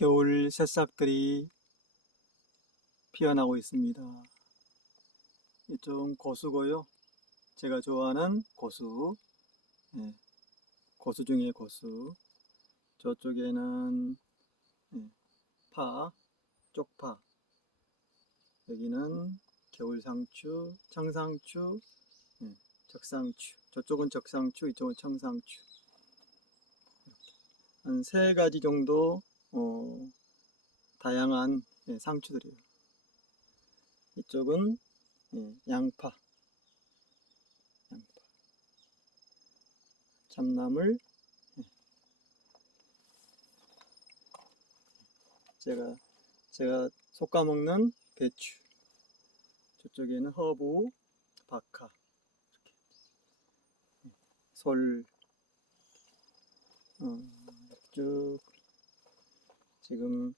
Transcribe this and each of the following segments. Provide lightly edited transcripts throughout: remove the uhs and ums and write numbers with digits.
겨울 새싹들이 피어나고 있습니다. 이쪽 고수고요. 제가 좋아하는 고수. 네, 고수 중에 고수. 저쪽에는 파, 쪽파. 여기는 겨울상추, 청상추, 적상추. 저쪽은 적상추, 이쪽은 청상추. 한 3가지 정도 다양한 상추들이에요. 이쪽은 양파, 참나물, 제가 솎아먹는 배추. 저쪽에는 허브, 박하, 솔, 쭉 지금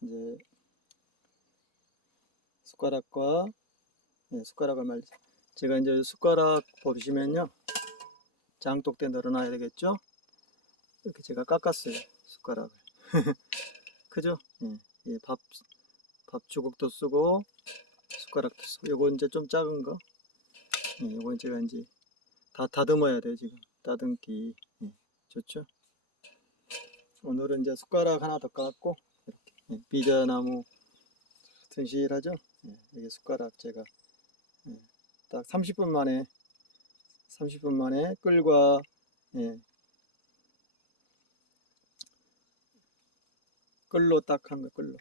이제 숟가락을 말이죠. 제가 이제 숟가락 보시면요, 장독대 널어놔야 되겠죠. 이렇게 제가 깎았어요, 숟가락을. 그죠? 예, 밥주걱도 쓰고 숟가락도 쓰고. 요거 이제 좀 작은 거. 요거 제가 이제 다 다듬어야 돼요. 지금 다듬기. 좋죠? 오늘은 이제 숟가락 하나 더 깎고 이렇게 비자나무 튼실하죠? 이게 숟가락 제가 딱 30분 만에 끌과 끌로 딱 한 거, 끌로.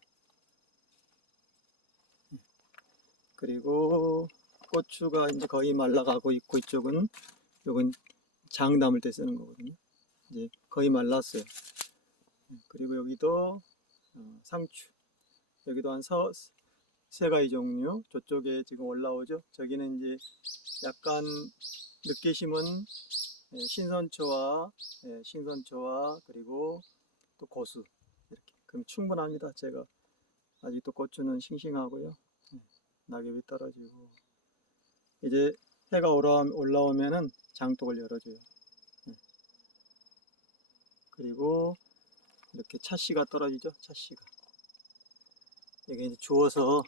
그리고 고추가 이제 거의 말라가고 있고, 요건 장 담을 때 쓰는 거거든요. 이제 거의 말랐어요. 그리고 여기도 상추. 여기도 한 3가지 종류. 저쪽에 지금 올라오죠. 저기는 이제 약간 늦게 심은 신선초와 그리고 또 고수. 이렇게. 그럼 충분합니다. 제가 아직도 고추는 싱싱하고요. 낙엽이 떨어지고. 이제 해가 올라오면은 장독을 열어줘요. 그리고 이렇게 찻씨가 떨어지죠. 찻씨가. 여기 이제 주워서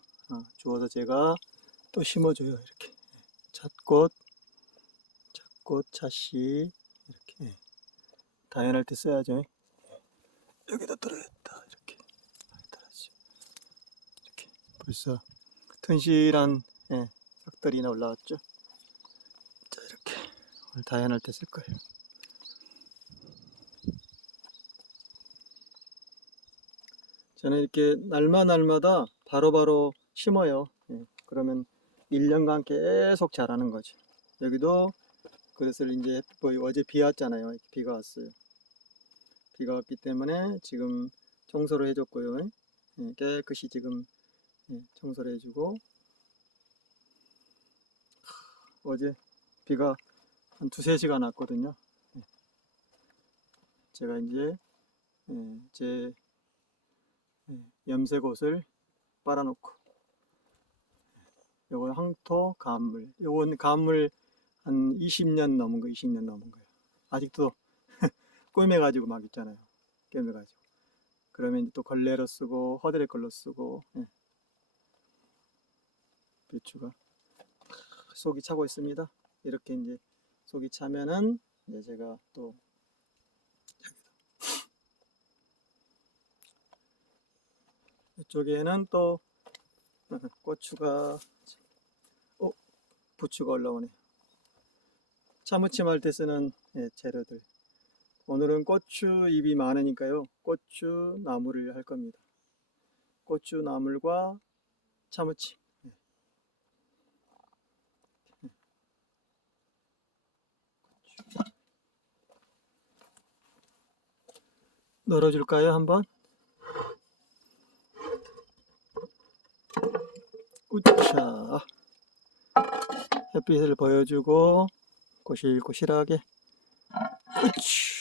제가 또 심어줘요. 이렇게 찻꽃, 찻씨 이렇게 다연할 때 써야죠. 여기다 떨어졌다. 이렇게 떨어지죠. 이렇게 벌써 튼실한 싹들이 올라왔죠. 자, 이렇게 오늘 다연할 때 쓸 거예요. 저는 이렇게 날마다 바로바로 심어요. 그러면 1년간 계속 자라는 거죠. 여기도 그것을 이제 어제 비 왔잖아요. 비가 왔어요. 비가 왔기 때문에 지금 청소를 해줬고요. 깨끗이 지금 청소를 해주고. 어제 비가 한 2-3시간 왔거든요. 제가 이제 제 염색옷을 빨아놓고, 요건 황토 가물. 요건 가물 한 20년 넘은 거예요. 아직도 꿰매가지고 막 있잖아요. 꿰매가지고. 그러면 또 걸레로 쓰고 허드렛 걸로 쓰고. 배추가 속이 차고 있습니다. 이렇게 이제 속이 차면은 이제 제가 또 이쪽에는 또 고추가 부추가 올라오네. 차무침 할 때 쓰는 재료들. 오늘은 고추 잎이 많으니까요, 고추 나물을 할 겁니다. 고추 나물과 차무침. 널어줄까요, 한번? 우차. 햇빛을 보여주고 고실고실하게. 우치.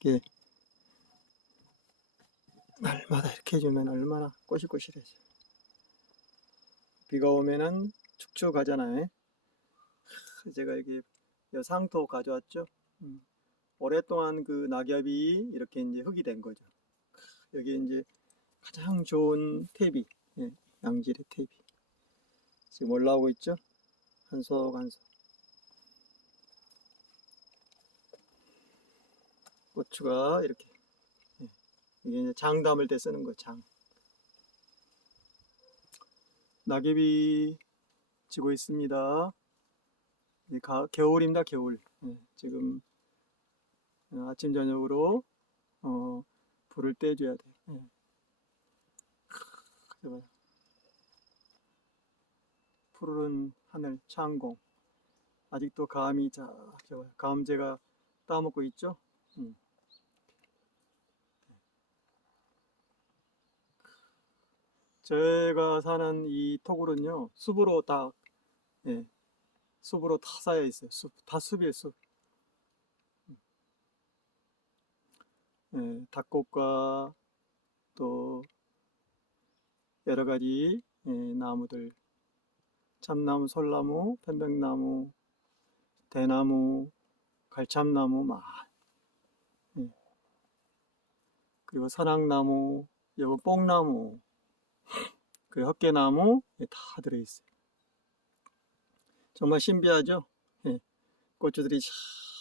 이게 날마다 이렇게 해주면 얼마나 꼬실꼬실해져. 비가 오면은 축축하잖아요. 제가 여기 상토 가져왔죠. 오랫동안 그 낙엽이 이렇게 이제 흙이 된 거죠. 여기 이제 가장 좋은 퇴비, 예, 양질의 퇴비. 지금 올라오고 있죠? 한 속 한 속. 고추가 이렇게, 예, 이게 이제 장 담을 때 쓰는 거, 장. 낙엽이 지고 있습니다. 겨울입니다, 겨울. 예, 지금 아침 저녁으로 불을 떼줘야 돼. 예. 봐요. 푸르른 하늘, 창공. 아직도 감이 감제가 따먹고 있죠. 음. 제가 사는 이 토굴은요, 숲으로 다, 예, 숲으로 다 쌓여 있어요. 다 숲이에요, 숲. 예, 닭꽃과 또 여러 가지, 예, 나무들, 참나무, 솔나무, 편백나무, 대나무, 갈참나무, 예, 그리고 선악나무, 요거 뽕나무, 그리고 헛개나무, 예, 다 들어있어요. 정말 신비하죠? 예, 고추들이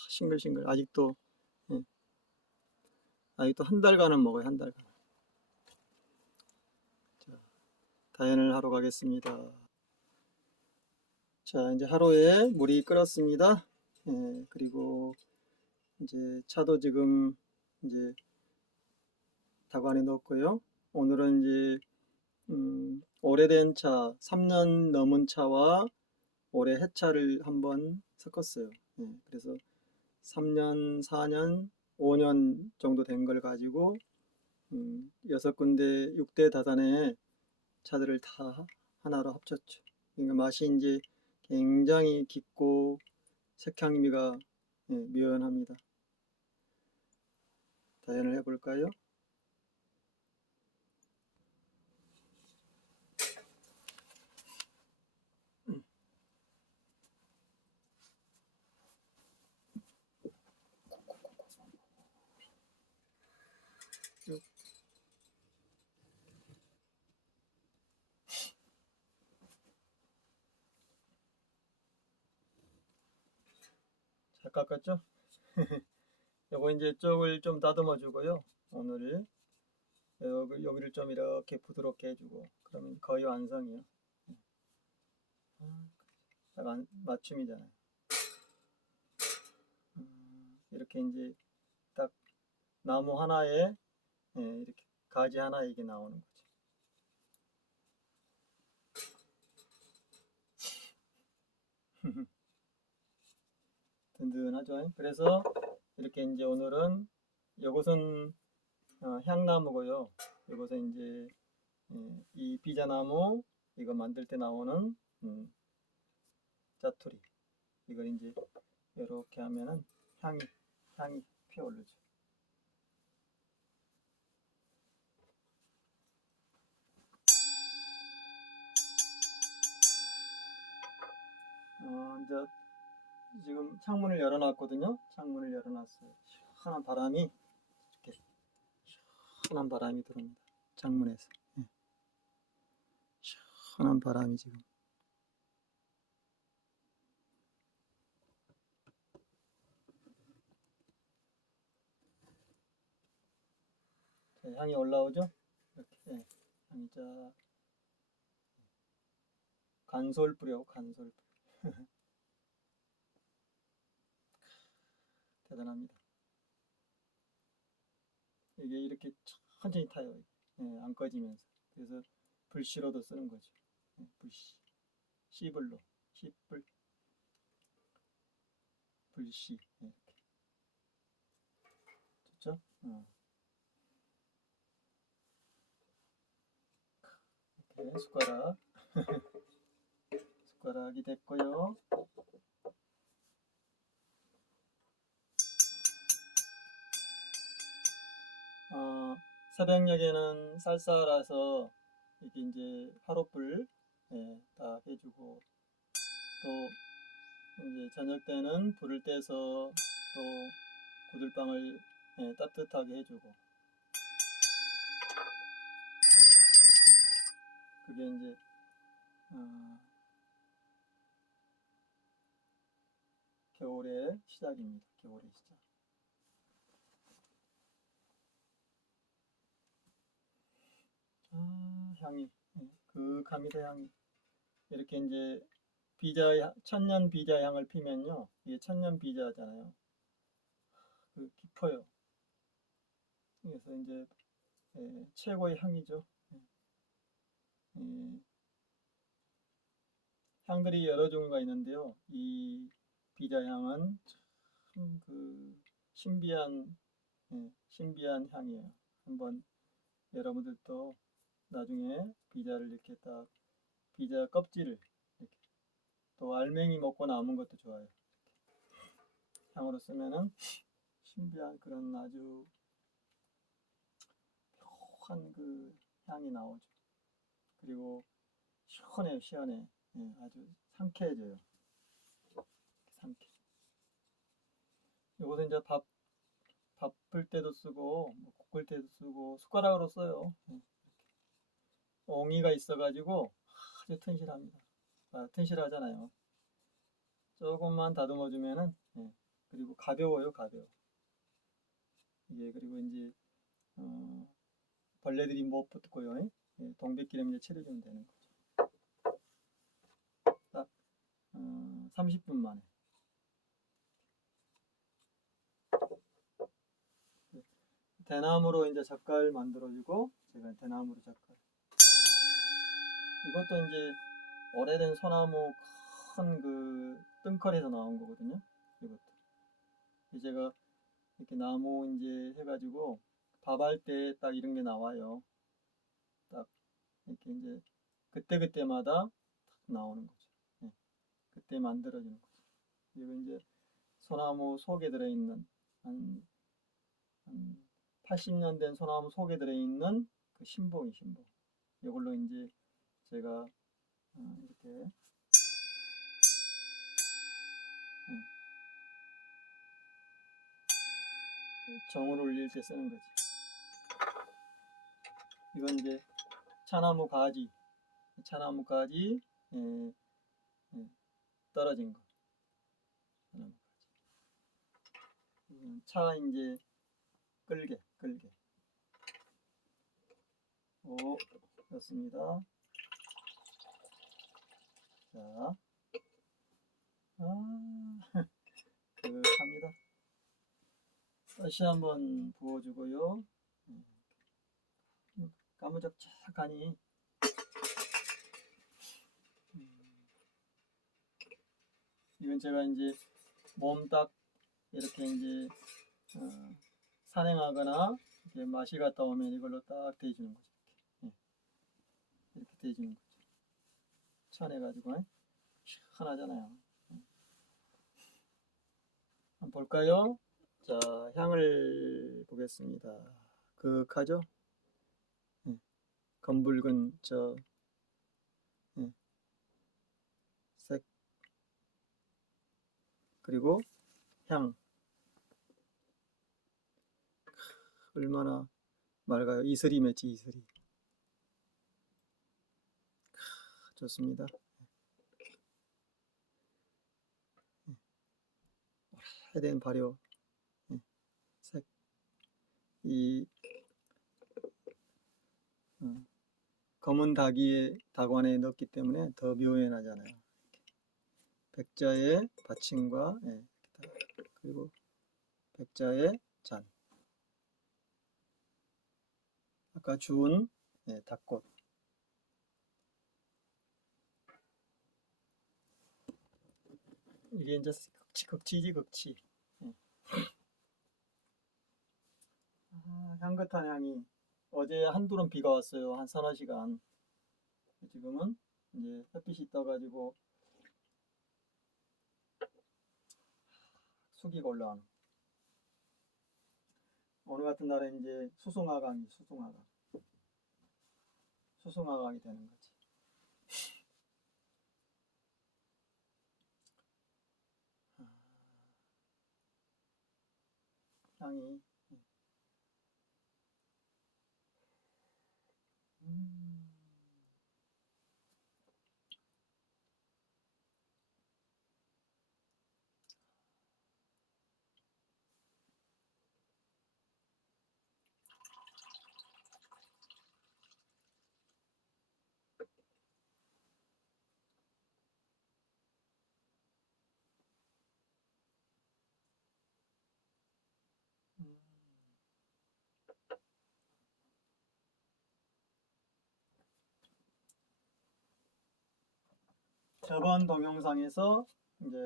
싱글싱글 아직도, 예, 아직도 한 달간은 먹어요. 한 달간. 자, 다연을 하러 가겠습니다. 자, 이제 하루에 물이 끓었습니다. 예, 그리고 이제 차도 지금 이제 다관에 넣었고요. 오늘은 이제 오래된 차, 3년 넘은 차와 올해 해차를 한번 섞었어요. 예, 그래서 3년, 4년, 5년 정도 된 걸 가지고 6군데, 6대 다단의 차들을 다 하나로 합쳤죠. 그러니까 맛이 이제 굉장히 깊고 색향미가, 예, 묘연합니다. 다연을 해볼까요? 잘 깎았죠? 요거 이제 쪽을 좀 다듬어 주고요. 오늘 여기를 좀 이렇게 부드럽게 해주고, 그러면 거의 완성이요. 딱 맞춤이잖아요. 이렇게 이제 딱 나무 하나에, 예, 이렇게 가지 하나 이게 나오는 거죠. 든든하죠. 그래서 이렇게 이제 오늘은 이것은 향나무고요. 이것은 이제 이 비자나무 이거 만들 때 나오는 짜투리. 이걸 이제 이렇게 하면은 향이 피어오르죠. 이제 지금 창문을 열어놨거든요. 창문을 열어놨어요. 시원한 바람이 이렇게 시원한 바람이 들어옵니다. 창문에서. 예. 시원한 바람이 지금. 자, 향이 올라오죠? 이렇게, 예. 향이 쫙. 간솔불이요, 간솔불. 대단합니다. 이게 이렇게 천천히 타요. 예, 안 꺼지면서. 그래서 불씨로도 쓰는 거죠. 예, 불씨. 씨불로. 씨불. 불씨. 예, 이렇게. 좋죠? 이렇게 숟가락이 됐고요. 새벽녘에는 쌀쌀해서 이게 이제 화롯불, 예, 다 해주고, 또 이제 저녁 때는 불을 떼서 또 구들방을 따뜻하게 해주고, 그게 이제 겨울의 시작입니다. 겨울의 시작. 향이 그윽합니다. 향이 이렇게 이제 천년 비자 향을 피면요, 이게 천년 비자잖아요. 깊어요. 그래서 이제 최고의 향이죠. 향들이 여러 종류가 있는데요. 이 비자향은 참 신비한 향이에요. 한번 여러분들도 나중에 비자를 이렇게 딱 비자 껍질을 이렇게 또 알맹이 먹고 남은 것도 좋아요. 향으로 쓰면은 신비한 그런 아주 묘한 향이 나오죠. 그리고 시원해요, 시원해. 아주 상쾌해져요. 상쾌. 이것은 이제 밥풀 때도 쓰고, 볶을 때도 쓰고, 숟가락으로 써요. 옹이가 있어가지고 아주 튼실합니다. 튼실하잖아요. 조금만 다듬어주면은, 그리고 가벼워요, 가벼워. 이게 그리고 이제 벌레들이 못 붙고요. 동백기름 이제 칠해주면 되는 거죠. 딱 30분 만에. 대나무로 이제 젓갈 만들어주고, 제가 대나무로 젓갈. 이것도 이제 오래된 소나무 큰 뜬컬에서 나온 거거든요. 이것도. 제가 이렇게 나무 이제 해가지고 밥할 때 딱 이런 게 나와요. 딱 이렇게 이제 그때그때마다 딱 나오는 거죠. 그때 만들어지는 거죠. 그리고 이제 소나무 속에 들어있는 한 80년 된 소나무 속에 들어있는 그 신봉. 이걸로 이제 제가 이렇게 정을 올릴 때 쓰는 거지. 이건 이제 차나무 가지 떨어진 거. 차 이제 끌게. 오, 됐습니다. 자, 합니다. 다시 한번 부어주고요. 까무잡작하니 이건 제가 이제 몸 딱 이렇게 이제 산행하거나 이렇게 마실 갔다 오면 이걸로 딱 대주는 거죠. 이렇게 대주는 거죠. 천해가지고 시원하잖아요. 한번 볼까요? 자, 향을 보겠습니다. 그윽하죠? 검붉은 색, 그리고 향. 얼마나 맑아요. 이슬이 맺지, 이슬이. 좋습니다. 오래된 발효 색. 검은 닭안에 넣었기 때문에 더 묘연하잖아요. 백자의 받침과 그리고 백자의 잔. 아까 주운 닭꽃. 이게 이제 극치지. 향긋한 향이. 어제 한두름 비가 왔어요. 한 서너 시간. 지금은 이제 햇빛이 떠가지고 숙이가 올라오는. 오늘 같은 날에 이제 수송화강이 되는 거지. 향이. 저번 동영상에서 이제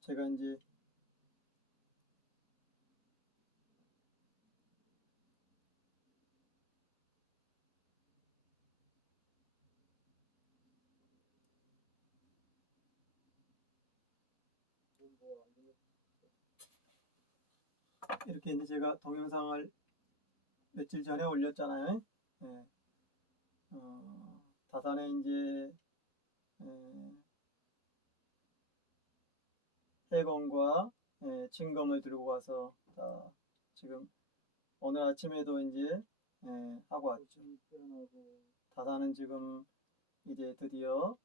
제가 이제 이렇게 이제 제가 동영상을 며칠 전에 올렸잖아요. 예. 다산에 이제 해검과 진검을 들고 가서 지금 오늘 아침에도 이제 하고 왔죠. 다산은 지금 이제 드디어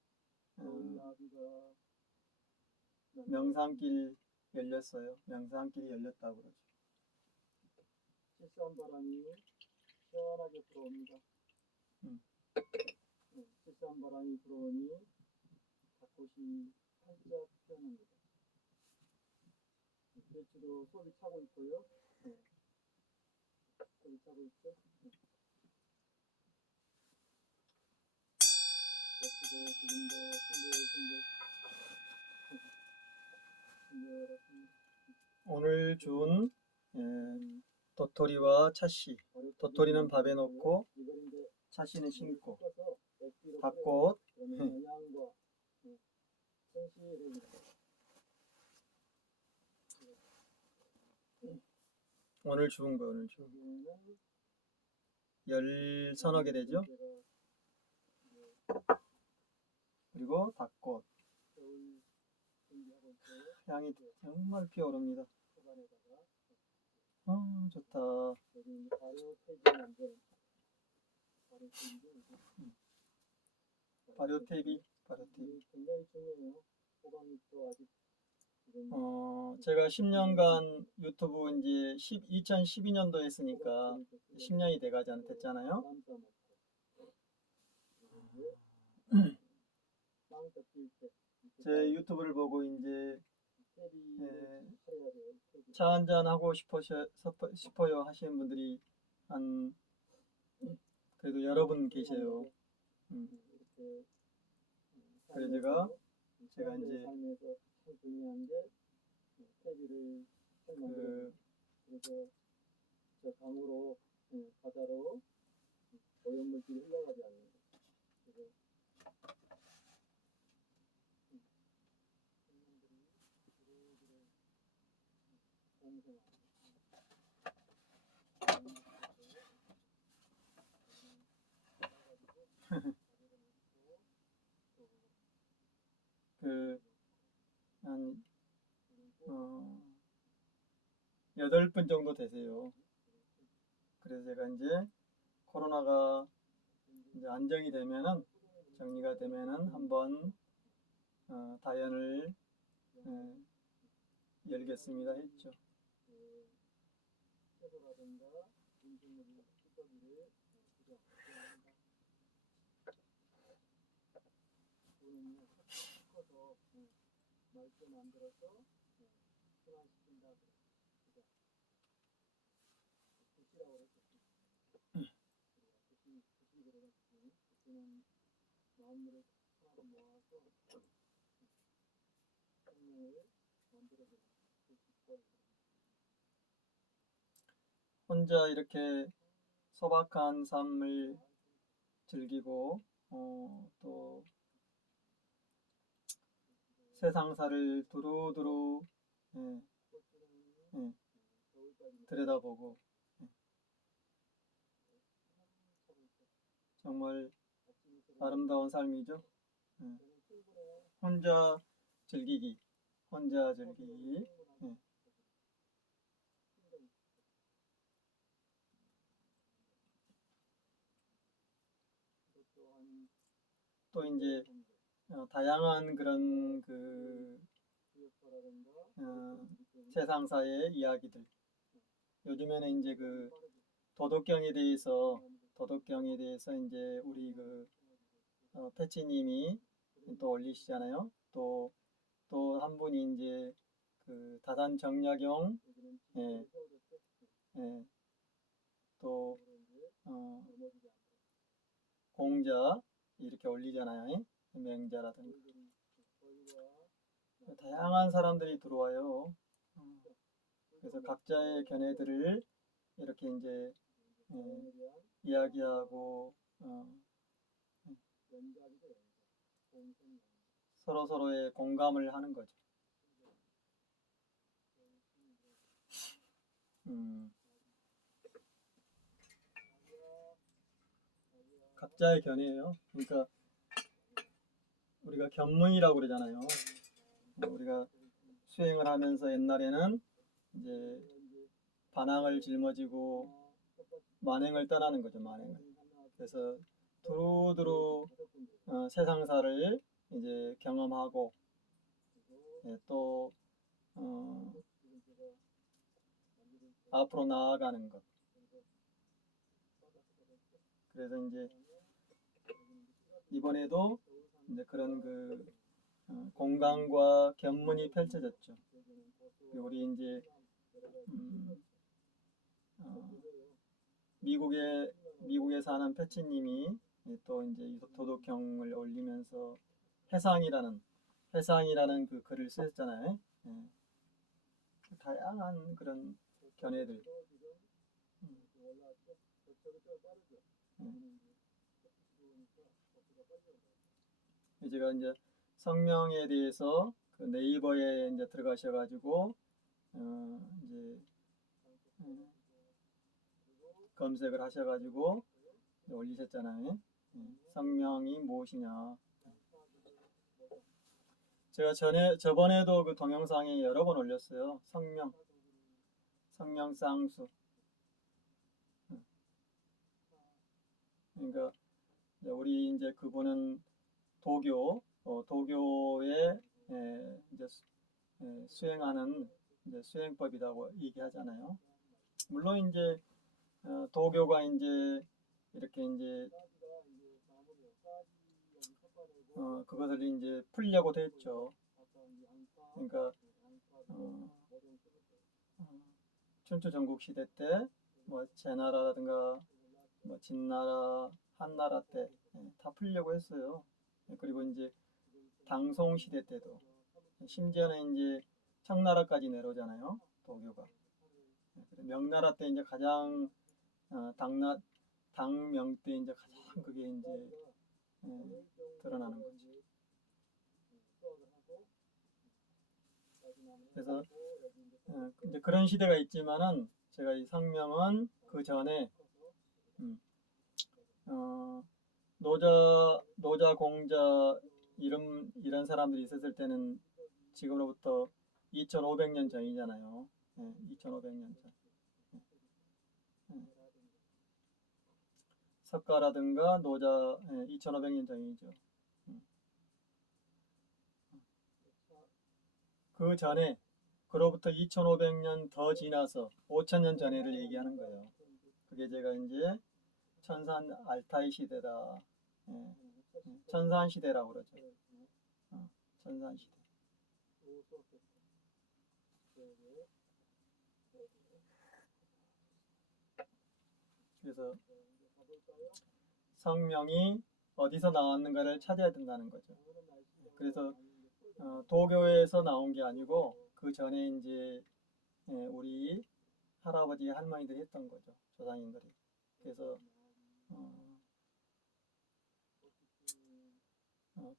명산길 열렸어요. 명산길이 열렸다고 그러죠. 칠산 바람이 시원하게 불어옵니다. 칠산 바람이 불어오니 벚꽃이 활짝 피어납니다. 배추도 속이 차고 있고요. 속이 차고 있죠. 배추도 지금도 싱글싱글 오늘 준 도토리와 차씨. 도토리는 밥에 넣고 차씨는 심고 밭꽃 오늘 주운 거 오늘 주 10서너 개 되죠. 그리고 닭꽃 향이 정말 피어오릅니다. 아 좋다. 발효테이비 굉장히 중요해요. 호박잎도 아직 제가 10년간 유튜브 이제 2012년도 했으니까 10년이 됐잖아요. 제 유튜브를 보고 이제 차 한잔 하고 싶어요 하시는 분들이 한 그래도 여러 분 계세요. 그래서 제가 이제 그래서 저 강으로 바다로 오염물질이 흘러가지 않는 거. 한 8분 정도 되세요. 그래서 제가 이제 코로나가 이제 안정이 되면은 정리가 되면은 한번 다연을 열겠습니다 했죠. 말도 만들어서 순환시킨다. 굿이라고 그랬었습니다. 굿이 들어갔지. 굿은 마음으로 하나로 모아서 생명을 만들어주는 굿. 혼자 이렇게 소박한 삶을 즐기고 또 세상사를 두루두루 들여다보고 정말 아름다운 삶이죠. 예. 혼자 즐기기, 혼자 즐기기. 예. 또 이제 다양한 그런 그 세상사의 이야기들. 요즘에는 이제 그 도덕경에 대해서 이제 우리 그 패치님이 또 올리시잖아요. 또 한 분이 이제 그 다산 정약용, 예, 예, 또 공자 이렇게 올리잖아요. 맹자라든가 다양한 사람들이 들어와요. 그래서 각자의 견해들을 이렇게 이제 이야기하고 서로 서로의 공감을 하는 거죠. 각자의 견해예요. 그러니까 우리가 견문이라고 그러잖아요. 우리가 수행을 하면서 옛날에는 이제 반항을 짊어지고 만행을 떠나는 거죠. 만행을. 그래서 두루두루 세상사를 이제 경험하고 또 앞으로 나아가는 것. 그래서 이제 이번에도 이제 그런 그 공간과 견문이 펼쳐졌죠. 우리 이제 미국에 사는 패치님이 또 이제 도덕경을 올리면서 해상이라는 그 글을 쓰셨잖아요. 다양한 그런 견해들. 제가 이제 성명에 대해서 그 네이버에 이제 들어가셔가지고 이제 검색을 하셔가지고 올리셨잖아요. 성명이 무엇이냐. 제가 저번에도 그 동영상에 여러 번 올렸어요. 성명 쌍수. 그러니까 우리 이제 그분은 도교에 이제 수행하는 이제 수행법이라고 얘기하잖아요. 물론 이제 도교가 이제 이렇게 이제 그것을 이제 풀려고도 했죠. 그러니까 춘추 전국 시대 때 뭐 제나라라든가 뭐 진나라, 한나라 때 다 풀려고 했어요. 그리고 이제 당송 시대 때도 심지어는 이제 청나라까지 내려오잖아요. 도교가. 명나라 때 이제 가장 당명 때 이제 가장 그게 이제 드러나는 거죠. 그래서 이제 그런 시대가 있지만은 제가 이 성명은 그 전에 노자, 공자 이런 사람들이 있었을 때는 지금으로부터 2,500년 전이잖아요. 2,500년 전. 석가라든가 노자 2,500년 전이죠. 그 전에 그로부터 2,500년 더 지나서 5,000년 전에를 얘기하는 거예요. 그게 제가 이제 천산 알타이 시대다. 천산 시대라고 그러죠. 천산 시대. 그래서 성명이 어디서 나왔는가를 찾아야 된다는 거죠. 그래서 도교에서 나온 게 아니고 그 전에 이제 우리 할아버지 할머니들이 했던 거죠. 조상님들이. 그래서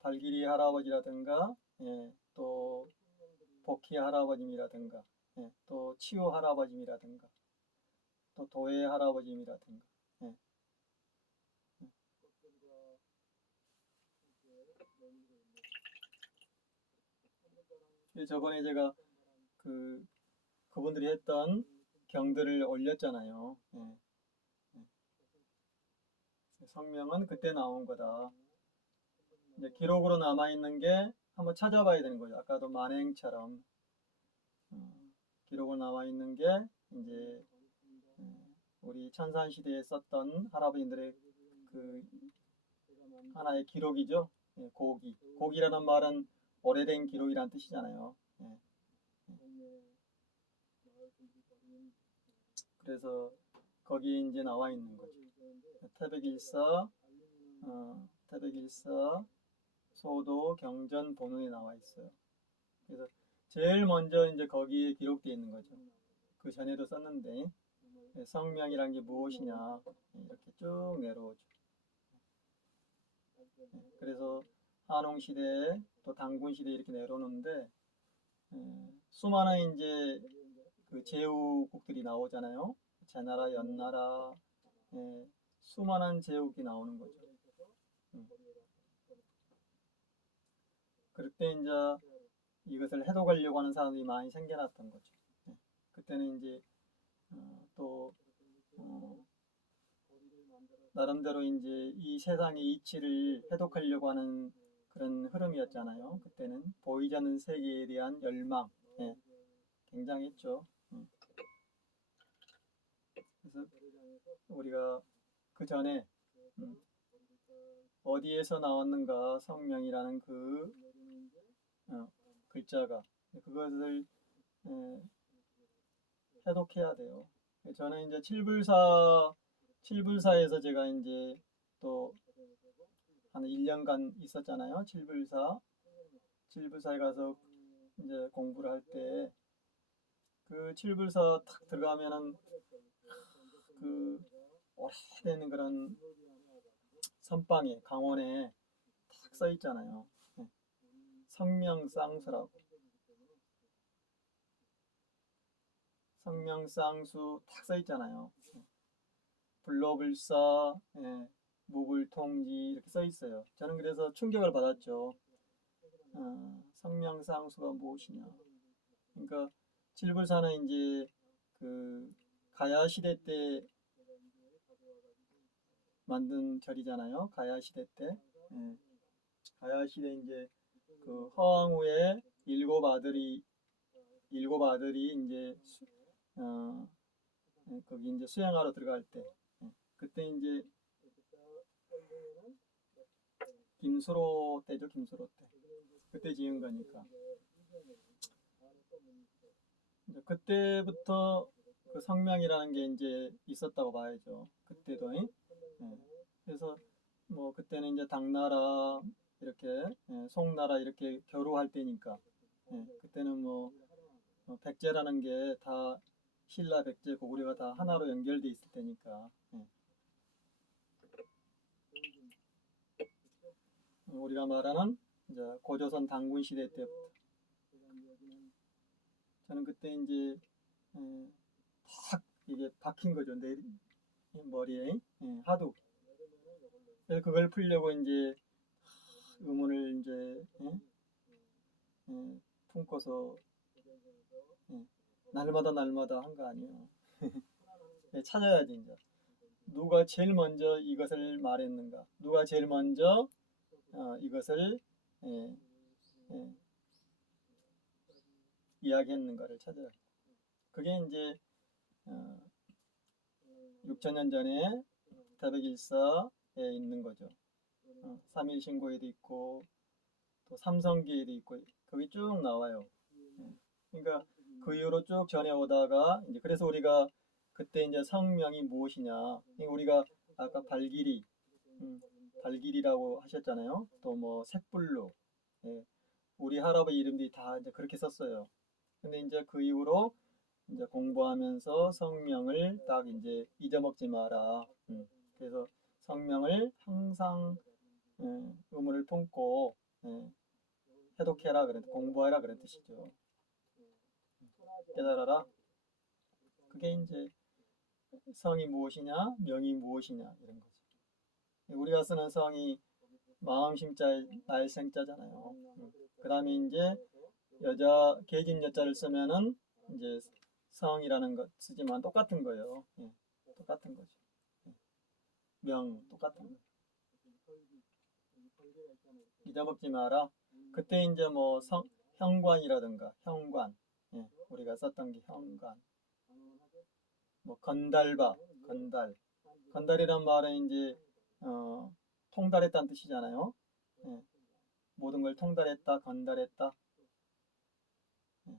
발길이 할아버지라든가 또 복희 할아버님이라든가 예, 또 치유 할아버짐이라든가 또 도회 할아버짐이라든가 예, 것들과 이렇게 내밀고 있는 저번에 제가 그분들이 했던 경들을 올렸잖아요. 예, 예. 성명은 그때 나온 거다. 이제 기록으로 남아 있는 게 한번 찾아봐야 되는 거죠. 아까도 만행처럼 기록으로 남아 있는 게 이제 우리 천산 시대에 썼던 할아버지들의 그 하나의 기록이죠. 예, 고기. 고기라는 말은 오래된 기록이란 뜻이잖아요. 예. 그래서 거기 이제 나와 있는 거죠. 태백일서, 태백일서, 소도, 경전, 본문에 나와 있어요. 그래서 제일 먼저 이제 거기에 기록되어 있는 거죠. 그 전에도 썼는데 성명이란 게 무엇이냐 이렇게 쭉 내려오죠. 그래서 한홍 시대 또 당군 시대 이렇게 내려오는데 수많은 이제 그 제후국들이 나오잖아요. 제나라, 연나라, 수많은 제후국이 나오는 거죠. 그럴 때 이제 이것을 해독하려고 하는 사람들이 많이 생겨났던 거죠. 그때는 이제 또 나름대로 이제 이 세상의 이치를 해독하려고 하는 그런 흐름이었잖아요. 그때는 보이지 않는 세계에 대한 열망, 굉장했죠. 그래서 우리가 그 전에 어디에서 나왔는가 성명이라는 그 글자가 그것을 해독해야 돼요. 저는 이제 칠불사에서 제가 이제 또 한 1년간 있었잖아요. 칠불사에 가서 이제 공부를 할 때 그 칠불사 탁 들어가면은 그 오래된 그런 선방에 강원에 탁 써 있잖아요. 성명쌍수라고. 성명쌍수 탁 써 있잖아요. 불로불사, 무불통지 이렇게 써 있어요. 저는 그래서 충격을 받았죠. 성명쌍수가 무엇이냐. 그러니까 칠불사는 이제 그 가야 시대 때 만든 절이잖아요. 가야 시대 때. 가야 시대 이제 그 허왕후의 일곱 아들이 이제 거기 이제 수행하러 들어갈 때 그때 이제 김수로 때죠. 김수로 때. 그때 지은 거니까. 이제 그때부터 그 성명이라는 게 이제 있었다고 봐야죠. 그때도. 그래서 뭐 그때는 이제 당나라 이렇게 송나라 이렇게 겨루할 때니까 그때는 뭐 백제라는 게 다 신라, 백제, 고구려가 다 하나로 연결돼 있을 때니까 우리가 말하는 이제 고조선 당군 시대 때부터 저는 그때 이제 탁 이게 박힌 거죠. 내 머리에 하도. 그래서 그걸 풀려고 이제 의문을 이제 품고서 날마다 한 거 아니에요. 찾아야지 이제. 누가 제일 먼저 이것을 말했는가? 누가 제일 먼저 이것을 이야기했는가를 찾아야. 그게 이제 6천년 전에 태백일사에 있는 거죠. 삼일신고에도 있고 또 삼성기에도 있고 거기 쭉 나와요. 그러니까 그 이후로 쭉 전해오다가 이제 그래서 우리가 그때 이제 성명이 무엇이냐 우리가 아까 발길이라고 하셨잖아요. 또 뭐 색불루 우리 할아버지 이름들이 다 이제 그렇게 썼어요. 근데 이제 그 이후로 이제 공부하면서 성명을 딱 이제 잊어먹지 마라. 그래서 성명을 항상 의문을 품고 해독해라 그랬 공부하라 그런 뜻이죠. 깨달아라. 그게 이제 성이 무엇이냐, 명이 무엇이냐 이런 거죠. 우리가 쓰는 성이 마음심자의 날생자잖아요. 그 다음에 이제 여자 계진 여자를 쓰면은 이제 성이라는 것 쓰지만 똑같은 거예요. 예, 똑같은 거죠. 예, 명 똑같은 거. 잊어먹지 마라. 그때 이제 뭐 현관이라든가 현관, 예, 우리가 썼던 게 현관. 뭐 건달바, 건달이란 말은 이제 통달했다는 뜻이잖아요. 예, 모든 걸 통달했다, 건달했다. 예,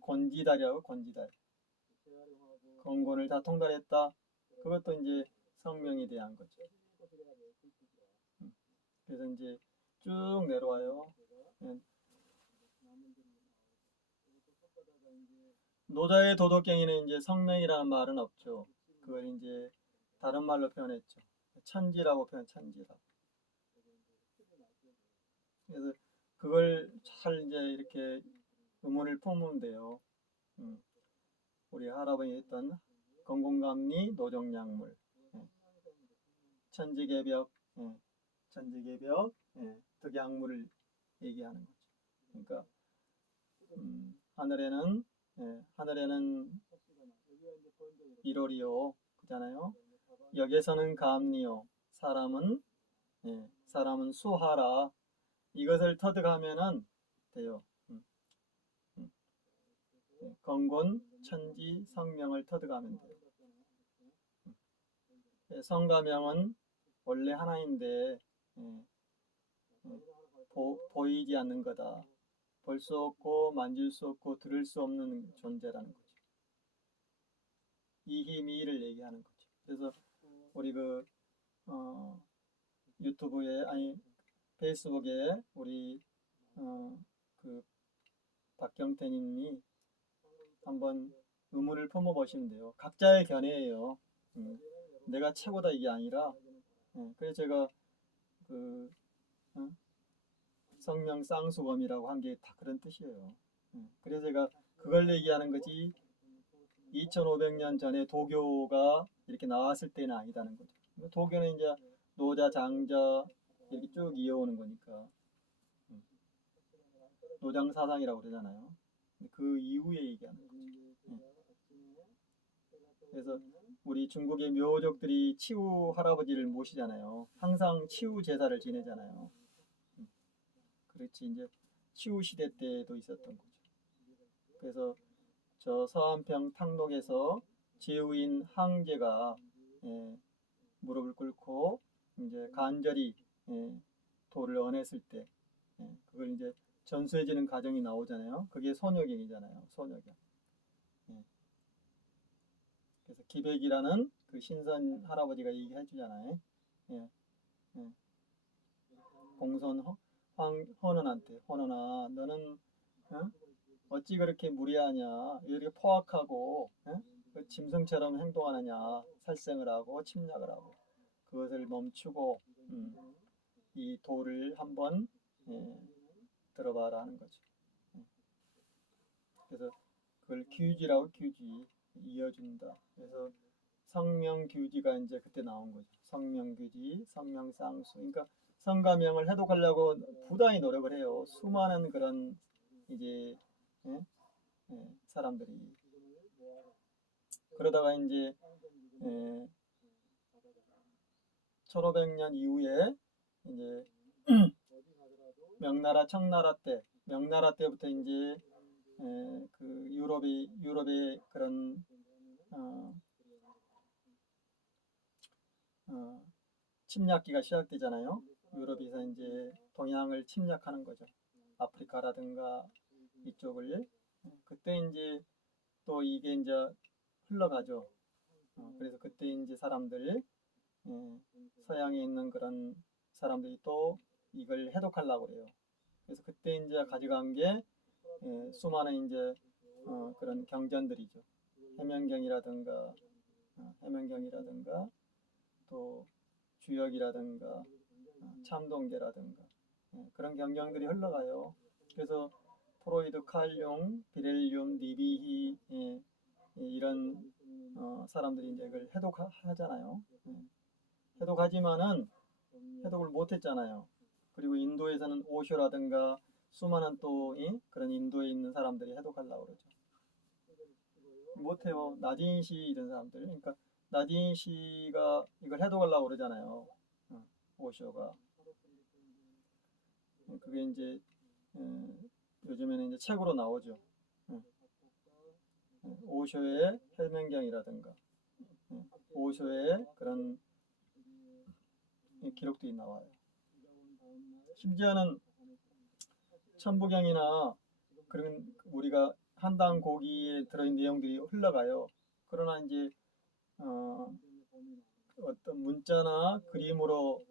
권지달이라고 권지달. 건곤을 다 통달했다. 그것도 이제 성명에 대한 거죠. 그래서 이제 쭉 내려와요. 예. 노자의 도덕경에는 이제 성명이라는 말은 없죠. 그걸 이제 다른 말로 표현했죠. 천지라고 천지라고. 그래서 그걸 잘 이제 이렇게 의문을 품으면 돼요. 우리 할아버지 했던 건공감리 노정약물, 예. 천지개벽, 예. 천지개벽, 예. 득약물을 얘기하는 거죠. 그러니까 하늘에는 예, 하늘에는 1월이요 그잖아요. 역에서는 감리요. 사람은 예, 사람은 수하라. 이것을 터득하면은 돼요. 예, 건곤, 천지, 성명을 터득하면 돼요. 예, 성과 명은 원래 하나인데 예, 보이지 않는 거다. 볼 수 없고 만질 수 없고 들을 수 없는 존재라는 거죠. 이희미를 얘기하는 거죠. 그래서 우리 유튜브에 아니 페이스북에 우리 그 박경태님이 한번 의문을 품어보시면 돼요. 각자의 견해예요. 내가 최고다 이게 아니라 그래서 제가 그 성명 쌍수검이라고 한 게 다 그런 뜻이에요. 그래서 제가 그걸 얘기하는 거지 2500년 전에 도교가 이렇게 나왔을 때는 아니다는 거죠. 도교는 이제 노자, 장자 이렇게 쭉 이어오는 거니까 노장 사상이라고 그러잖아요. 그 이후에 얘기하는 거죠. 그래서 우리 중국의 묘족들이 치우 할아버지를 모시잖아요. 항상 치우 제사를 지내잖아요. 그렇지 이제 치우 시대 때도 있었던 거죠. 그래서 저 서안평 탕록에서 제후인 항제가 무릎을 꿇고 이제 간절히 도를 언했을 때 그걸 이제 전수해지는 과정이 나오잖아요. 그게 소녀경이잖아요. 소녀경. 그래서 기백이라는 그 신선 할아버지가 얘기해 주잖아요. 공손 헌원한테 헌원아 너는 어찌 그렇게 무례하냐 왜 이렇게 포악하고 그 짐승처럼 행동하느냐 살생을 하고 침략을 하고 그것을 멈추고 이 도를 한번 들어봐라 하는 거죠. 그래서 그걸 규지라고 규지 이어준다. 그래서 성명규지가 이제 그때 나온 거죠. 성명규지, 성명쌍수. 그러니까 성가명을 해독하려고 부단히 노력을 해요. 수많은 그런 이제 사람들이 그러다가 이제 1500년 이후에 이제 명나라 청나라 때 명나라 때부터 이제 그 유럽의 그런 침략기가 시작되잖아요. 유럽에서 이제 동양을 침략하는 거죠. 아프리카라든가 이쪽을 그때 이제 또 이게 이제 흘러가죠. 그래서 그때 이제 사람들 서양에 있는 그런 사람들이 또 이걸 해독하려고 그래요. 그래서 그때 이제 가져간 게 수많은 이제 그런 경전들이죠. 해명경이라든가 또 주역이라든가 참동계라든가 그런 경전들이 흘러가요. 그래서 프로이드, 칼 융, 비렐륨, 니비히 이런 사람들이 이제 그걸 해독하잖아요. 해독하지만은 해독을 못했잖아요. 그리고 인도에서는 오쇼라든가 수많은 또 그런 인도에 있는 사람들이 해독하려고 그러죠. 못해요. 나진시 이런 사람들. 그러니까 나진시가 이걸 해독하려고 그러잖아요. 오쇼가. 그게 이제 요즘에는 이제 책으로 나오죠. 오쇼의 해명경이라든가 오쇼의 그런 기록들이 나와요. 심지어는 천부경이나 그런 우리가 한당 고기에 들어있는 내용들이 흘러가요. 그러나 이제 어떤 문자나 그림으로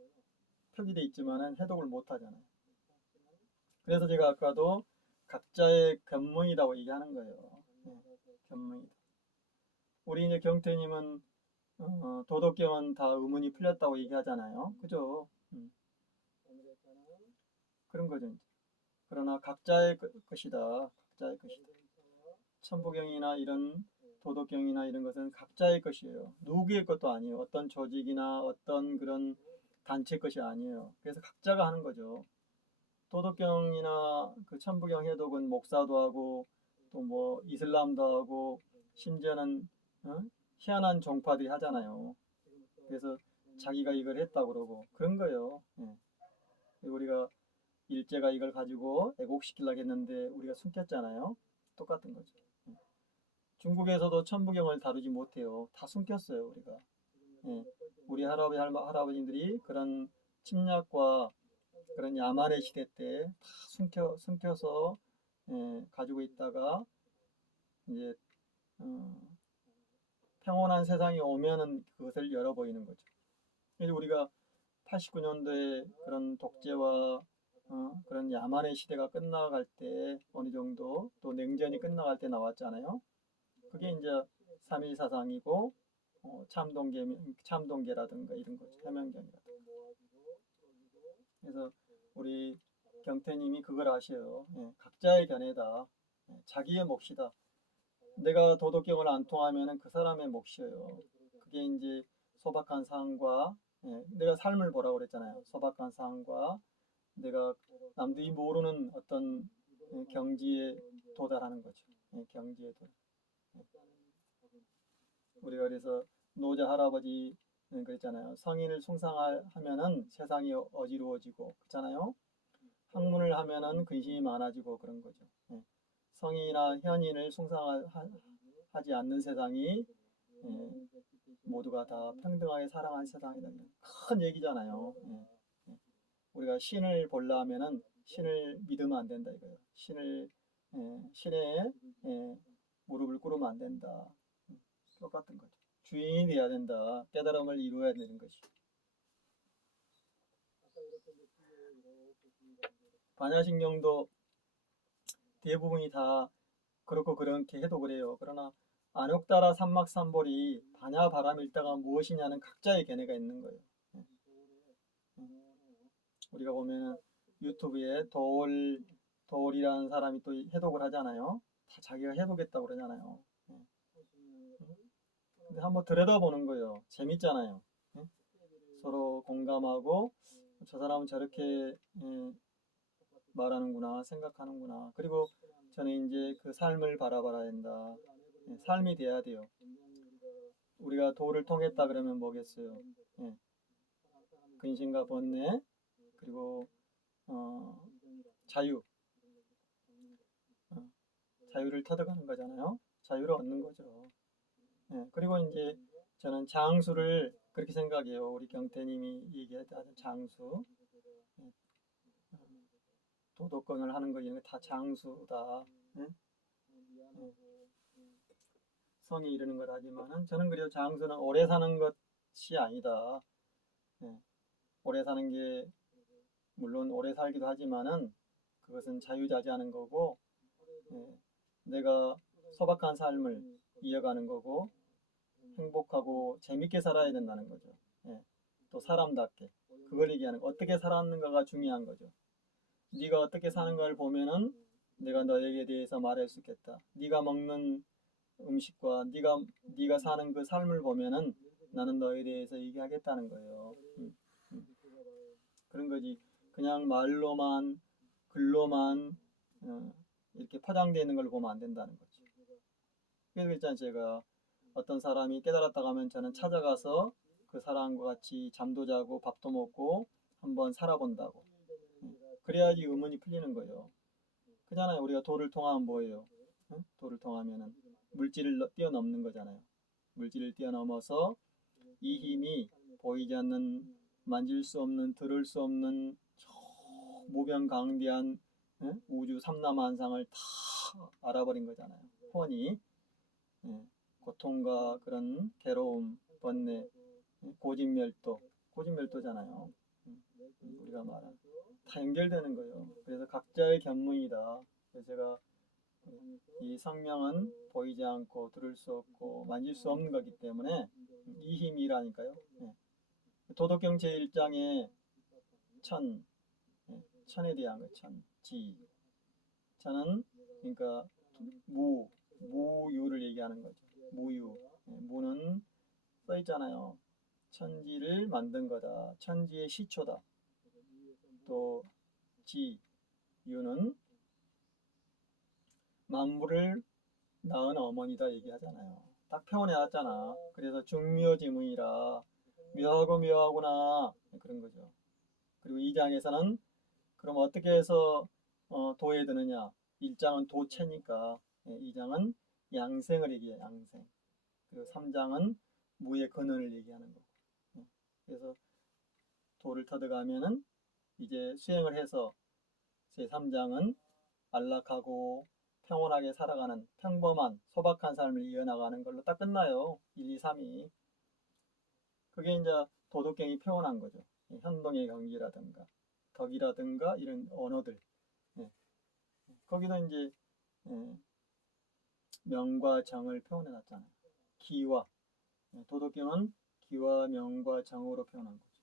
표기돼 있지만은 해독을 못 하잖아요. 그래서 제가 아까도 각자의 견문이라고 얘기하는 거예요. 견문이다. 우리 이제 경태님은 도덕경은 다 의문이 풀렸다고 얘기하잖아요. 그죠? 그런 거죠. 이제. 그러나 각자의 것이다. 각자의 것이다. 천부경이나 이런 도덕경이나 이런 것은 각자의 것이에요. 누구의 것도 아니에요. 어떤 조직이나 어떤 그런 단체 것이 아니에요. 그래서 각자가 하는 거죠. 도덕경이나 그 천부경 해독은 목사도 하고 또 뭐 이슬람도 하고 심지어는 희한한 종파들이 하잖아요. 그래서 자기가 이걸 했다고 그러고 그런 거예요. 우리가 일제가 이걸 가지고 애국시키려고 했는데 우리가 숨겼잖아요. 똑같은 거죠. 중국에서도 천부경을 다루지 못해요. 다 숨겼어요, 우리가. 우리 할아버지, 할아버지들이 그런 침략과 그런 야만의 시대 때 다 숨겨서 가지고 있다가 이제 평온한 세상이 오면은 그것을 열어보이는 거죠. 그래서 우리가 89년도에 그런 독재와 그런 야만의 시대가 끝나갈 때 어느 정도 또 냉전이 끝나갈 때 나왔잖아요. 그게 이제 3.1 사상이고 참동계라든가 이런 거죠. 해명경이라든가. 그래서 우리 경태님이 그걸 아셔요. 각자의 견해다. 자기의 몫이다. 내가 도덕경을 안 통하면 그 사람의 몫이에요. 그게 이제 소박한 상과 내가 삶을 보라고 그랬잖아요. 소박한 상과 내가 남들이 모르는 어떤 경지에 도달하는 거죠. 경지에 도달. 우리가 그래서 노자 할아버지 그랬잖아요. 성인을 숭상하면은 세상이 어지러워지고 그렇잖아요. 학문을 하면은 근심이 많아지고 그런 거죠. 성인이나 현인을 숭상하지 않는 세상이 모두가 다 평등하게 살아가는 세상이다. 큰 얘기잖아요. 우리가 신을 보려 하면은 신을 믿으면 안 된다 이거예요. 신의 무릎을 꿇으면 안 된다. 똑같은 거죠. 주인이 돼야 된다. 깨달음을 이루어야 되는 것이. 반야신경도 대부분이 다 그렇고 그렇게 해도 그래요. 그러나 안욕따라 삼막삼볼이 반야바람일다가 무엇이냐는 각자의 견해가 있는 거예요. 우리가 보면 유튜브에 도울이라는 사람이 또 해독을 하잖아요. 다 자기가 해독했다고 그러잖아요. 근데 한번 들여다보는 거예요. 재밌잖아요. 서로 공감하고 저 사람은 저렇게 말하는구나, 생각하는구나. 그리고 저는 이제 그 삶을 바라봐야 된다. 삶이 돼야 돼요. 우리가 도를 통했다 그러면 뭐겠어요? 근심과 번뇌, 그리고 자유, 자유를 터득하는 거잖아요. 자유를 얻는 거죠. 그리고 이제 저는 장수를 그렇게 생각해요. 우리 경태님이 얘기했던 장수, 도덕권을 하는 거 이런 거 다 장수다. 성이 이르는 거라지만은 저는 그래요. 장수는 오래 사는 것이 아니다. 오래 사는 게 물론 오래 살기도 하지만은 그것은 자유자재하는 거고 내가 소박한 삶을 이어가는 거고 행복하고 재밌게 살아야 된다는 거죠. 또 사람답게 그걸 얘기하는 거. 어떻게 살았는가가 중요한 거죠. 네가 어떻게 사는 걸 보면은 내가 너에게 대해서 말할 수 있겠다. 네가 먹는 음식과 네가 사는 그 삶을 보면은 나는 너에 대해서 얘기하겠다는 거예요. 그런 거지. 그냥 말로만 글로만 이렇게 포장되어 있는 걸 보면 안 된다는 거지. 그래서 있잖아요. 제가 어떤 사람이 깨달았다고 하면 저는 찾아가서 그 사람과 같이 잠도 자고 밥도 먹고 한번 살아본다고. 그래야지 의문이 풀리는 거예요. 그잖아요. 우리가 도를 통하면 뭐예요? 도를 통하면은 물질을 뛰어넘는 거잖아요. 물질을 뛰어넘어서 이 힘이 보이지 않는, 만질 수 없는, 들을 수 없는 저 무변강대한 우주 삼라만상을 다 알아버린 거잖아요. 훤히. 고통과 그런 괴로움, 번뇌, 고진멸도잖아요. 우리가 말한 다 연결되는 거예요. 그래서 각자의 견문이다. 그래서 제가 이 성명은 보이지 않고 들을 수 없고 만질 수 없는 거기 때문에 이 힘이라니까요. 도덕경 제1장에 천, 천에 대한 거, 지. 천은 그러니까 무유를 얘기하는 거죠. 무유. 무는 써 있잖아요. 천지를 만든 거다. 천지의 시초다. 또 유는 만물을 낳은 어머니다 얘기하잖아요. 딱 표현해놨잖아. 그래서 중묘지문이라 묘하고 묘하구나 그런 거죠. 그리고 2장에서는 그럼 어떻게 해서 도에 드느냐. 1장은 도체니까 2장은 양생을 얘기해요. 양생. 그리고 3장은 무의 근원을 얘기하는 거고. 그래서 도를 터득하면은 이제 수행을 해서 제3장은 안락하고 평온하게 살아가는 평범한 소박한 삶을 이어나가는 걸로 딱 끝나요. 1, 2, 3이. 그게 이제 도덕경이 표현한 거죠. 현동의 경지라든가 덕이라든가 이런 언어들. 거기도 이제 명과 정을 표현해 놨잖아요. 기와. 도덕경은 기와 명과 정으로 표현한 거죠.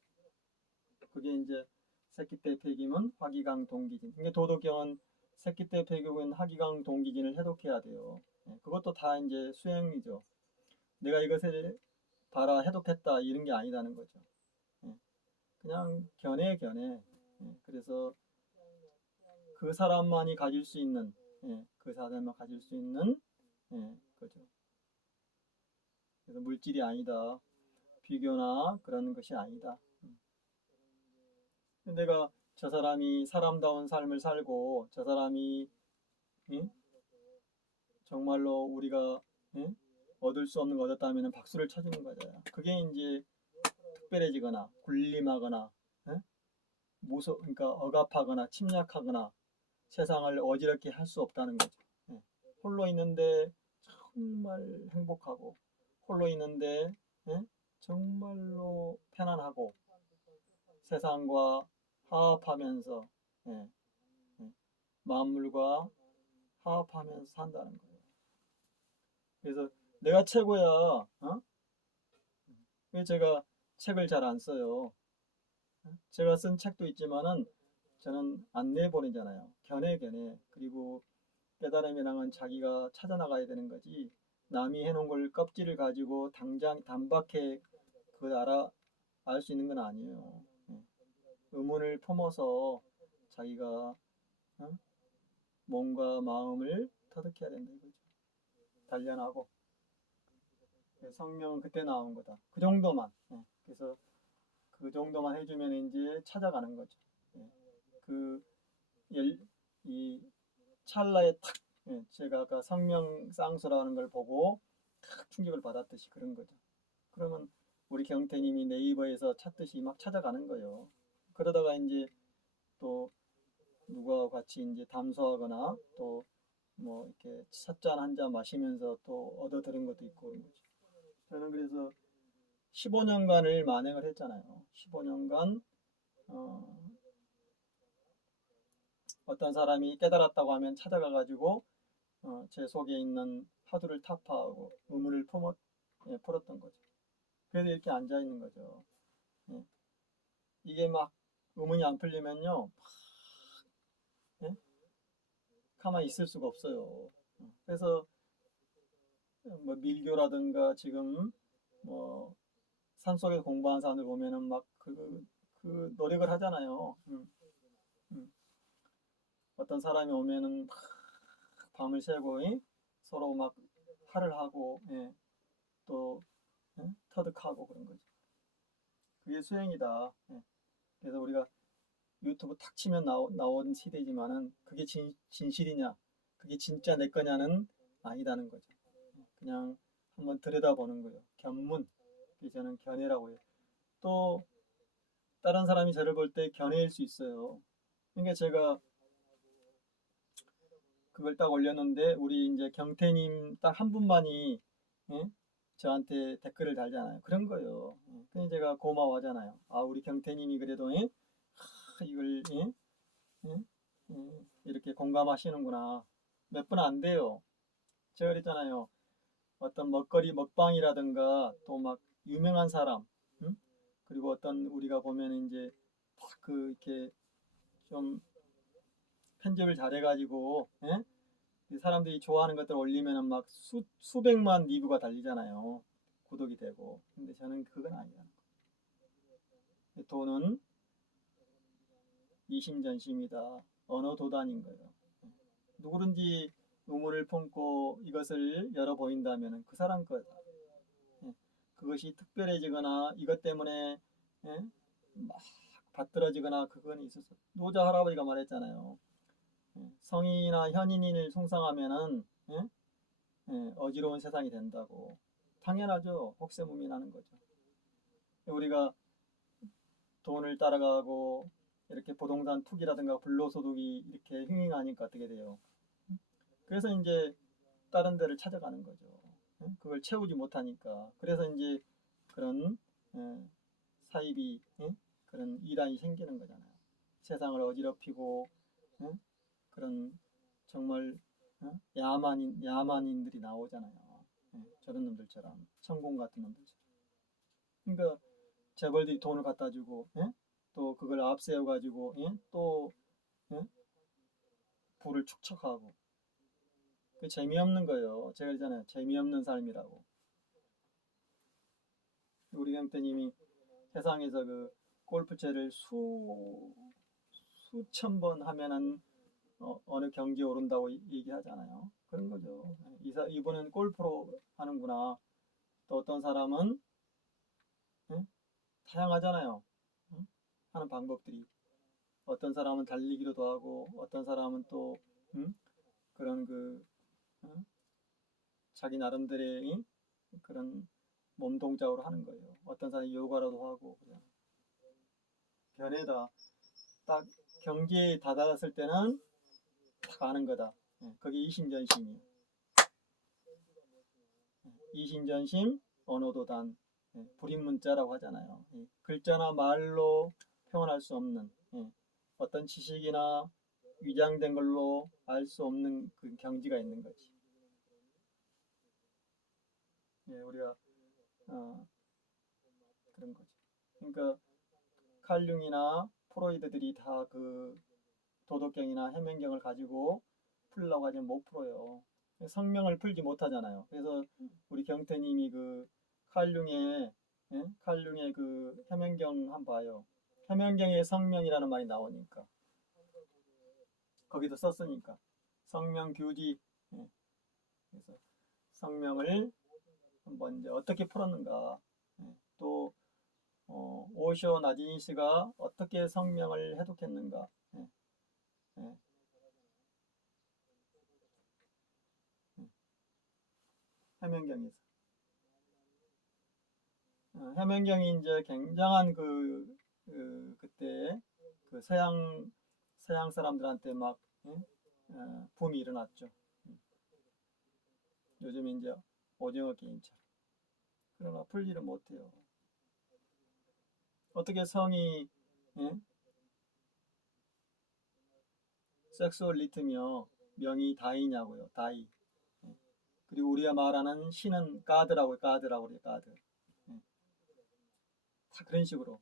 그게 이제 새끼 때 폐기문 화기강 동기진. 이게 도덕경은 새끼 때 폐기문 화기강 동기진을 해독해야 돼요. 그것도 다 이제 수행이죠. 내가 이것을 봐라 해독했다 이런 게 아니다는 거죠. 그냥 견해. 그래서 그 사람만이 가질 수 있는 그 사람만 가질 수 있는 거죠. 그래서 물질이 아니다. 비교나 그런 것이 아니다. 내가 저 사람이 사람다운 삶을 살고 저 사람이 정말로 우리가 얻을 수 없는 거 얻었다면 박수를 쳐주는 거잖아요. 그게 이제 특별해지거나 군림하거나 그러니까 억압하거나 침략하거나 세상을 어지럽게 할 수 없다는 거죠. 홀로 있는데 정말 행복하고 홀로 있는데 정말로 편안하고 세상과 화합하면서 만물과 화합하면서 산다는 거예요. 그래서 내가 최고야. 왜 제가 책을 잘 안 써요? 제가 쓴 책도 있지만은 저는 안 내보내잖아요. 견해. 그리고 깨달음이랑은 자기가 찾아나가야 되는 거지. 남이 해놓은 걸 껍질을 가지고 당장 단박에 그 알 수 있는 건 아니에요. 의문을 품어서 자기가 몸과 마음을 터득해야 된다 이거죠. 단련하고 성명은 그때 나온 거다. 그 정도만. 그래서 그 정도만 해주면 이제 찾아가는 거죠. 그 이 찰나에 탁 제가 아까 성명쌍수라는 걸 보고 탁 충격을 받았듯이 그런 거죠. 그러면 우리 경태님이 네이버에서 찾듯이 막 찾아가는 거예요. 그러다가 이제 또 누구와 같이 이제 담소하거나 또 뭐 이렇게 찻잔 한 잔 마시면서 또 얻어 들은 것도 있고 그런 거죠. 저는 그래서 15년간을 만행을 했잖아요. 15년간 어떤 사람이 깨달았다고 하면 찾아가가지고 제 속에 있는 화두를 타파하고 의문을 풀었던 거죠. 그래서 이렇게 앉아 있는 거죠. 이게 막 의문이 안 풀리면요, 막, 가만히 있을 수가 없어요. 그래서 뭐 밀교라든가 지금 뭐 산속에서 공부하는 사람들 보면은 막 그 노력을 하잖아요. 음. 어떤 사람이 오면은 막 밤을 새고 서로 막 화를 하고 또 터득하고 그런 거죠. 그게 수행이다. 그래서 우리가 유튜브 탁 치면 나온 시대지만은 그게 진실이냐, 그게 진짜 내 거냐는 아니다는 거죠. 그냥 한번 들여다보는 거예요. 견문. 그게 저는 견해라고 해요. 또 다른 사람이 저를 볼 때 견해일 수 있어요. 그러니까 제가 그걸 딱 올렸는데 우리 이제 경태님 딱 한 분만이 예? 저한테 댓글을 달잖아요. 그런 거예요. 그래서 제가 고마워하잖아요. 아 우리 경태님이 그래도 이걸 예? 이렇게 공감하시는구나. 몇 분 안 돼요. 제가 그랬잖아요. 어떤 먹거리 먹방이라든가 또 막 유명한 사람 그리고 어떤 우리가 보면 이제 그 이렇게 좀 편집을 잘해가지고 사람들이 좋아하는 것들 올리면은 막 수백만 리뷰가 달리잖아요. 구독이 되고. 근데 저는 그건 아니야. 돈은 이심전심이다. 언어 도단인 거예요. 누구든지 의무를 품고 이것을 열어 보인다면 그 사람 거다. 그것이 특별해지거나 이것 때문에 막 받들어지거나 그건 있어서 노자 할아버지가 말했잖아요. 성인이나 현인을 숭상하면은 어지러운 세상이 된다고. 당연하죠. 혹세무민하는 거죠. 우리가 돈을 따라가고 이렇게 부동산 투기라든가 불로소득이 이렇게 횡행하니까 어떻게 돼요? 그래서 이제 다른 데를 찾아가는 거죠. 그걸 채우지 못하니까. 그래서 이제 그런 사입이 그런 이란이 생기는 거잖아요. 세상을 어지럽히고 그런 정말 야만인들이 나오잖아요. 저런 놈들처럼 천공 같은 놈들처럼. 그러니까 재벌들이 돈을 갖다 주고 또 그걸 앞세워 가지고 또 예? 부를 축적하고 그 재미없는 거예요. 제가 그러잖아요. 재미없는 삶이라고. 우리 경태님이 세상에서 그 골프채를 수천 번 하면은 어느 경기에 오른다고 얘기하잖아요. 그런 거죠. 이분은 골프로 하는구나. 또 어떤 사람은 다양하잖아요. 하는 방법들이. 어떤 사람은 달리기로도 하고, 어떤 사람은 또 그런 어? 자기 나름대로의 그런 몸 동작으로 하는 거예요. 어떤 사람이 요가로도 하고 그냥. 변해다. 딱 경지에 다다랐을 때는 딱 아는 거다. 그게 이심전심이에요. 이심전심, 언어도단, 불임문자라고 하잖아요. 글자나 말로 표현할 수 없는 어떤 지식이나 위장된 걸로 알 수 없는 그 경지가 있는 거지. 우리가 그런 거죠. 그러니까 칼융이나 프로이드들이 다 그 도덕경이나 해명경을 가지고 풀려고 하지만 못 풀어요. 성명을 풀지 못하잖아요. 그래서 우리 경태님이 그 칼융의 그 해명경 한번 봐요. 해명경의 성명이라는 말이 나오니까 거기도 썼으니까 성명 규지. 그래서 성명을 한번 이제 어떻게 풀었는가. 또 오쇼 나지니스가 어떻게 성명을 해독했는가. 예, 해명경에서. 해명경이 이제 굉장한 그때 그 서양 사람들한테 막 붐이 일어났죠. 요즘 이제 오징어 게임처럼. 그러나 풀지를 못해요. 어떻게 성이 예? 섹수얼 리트며 명이 다이냐고요. 다이. 그리고 우리가 말하는 신은 가드라고 그래요. 가드. 다 그런 식으로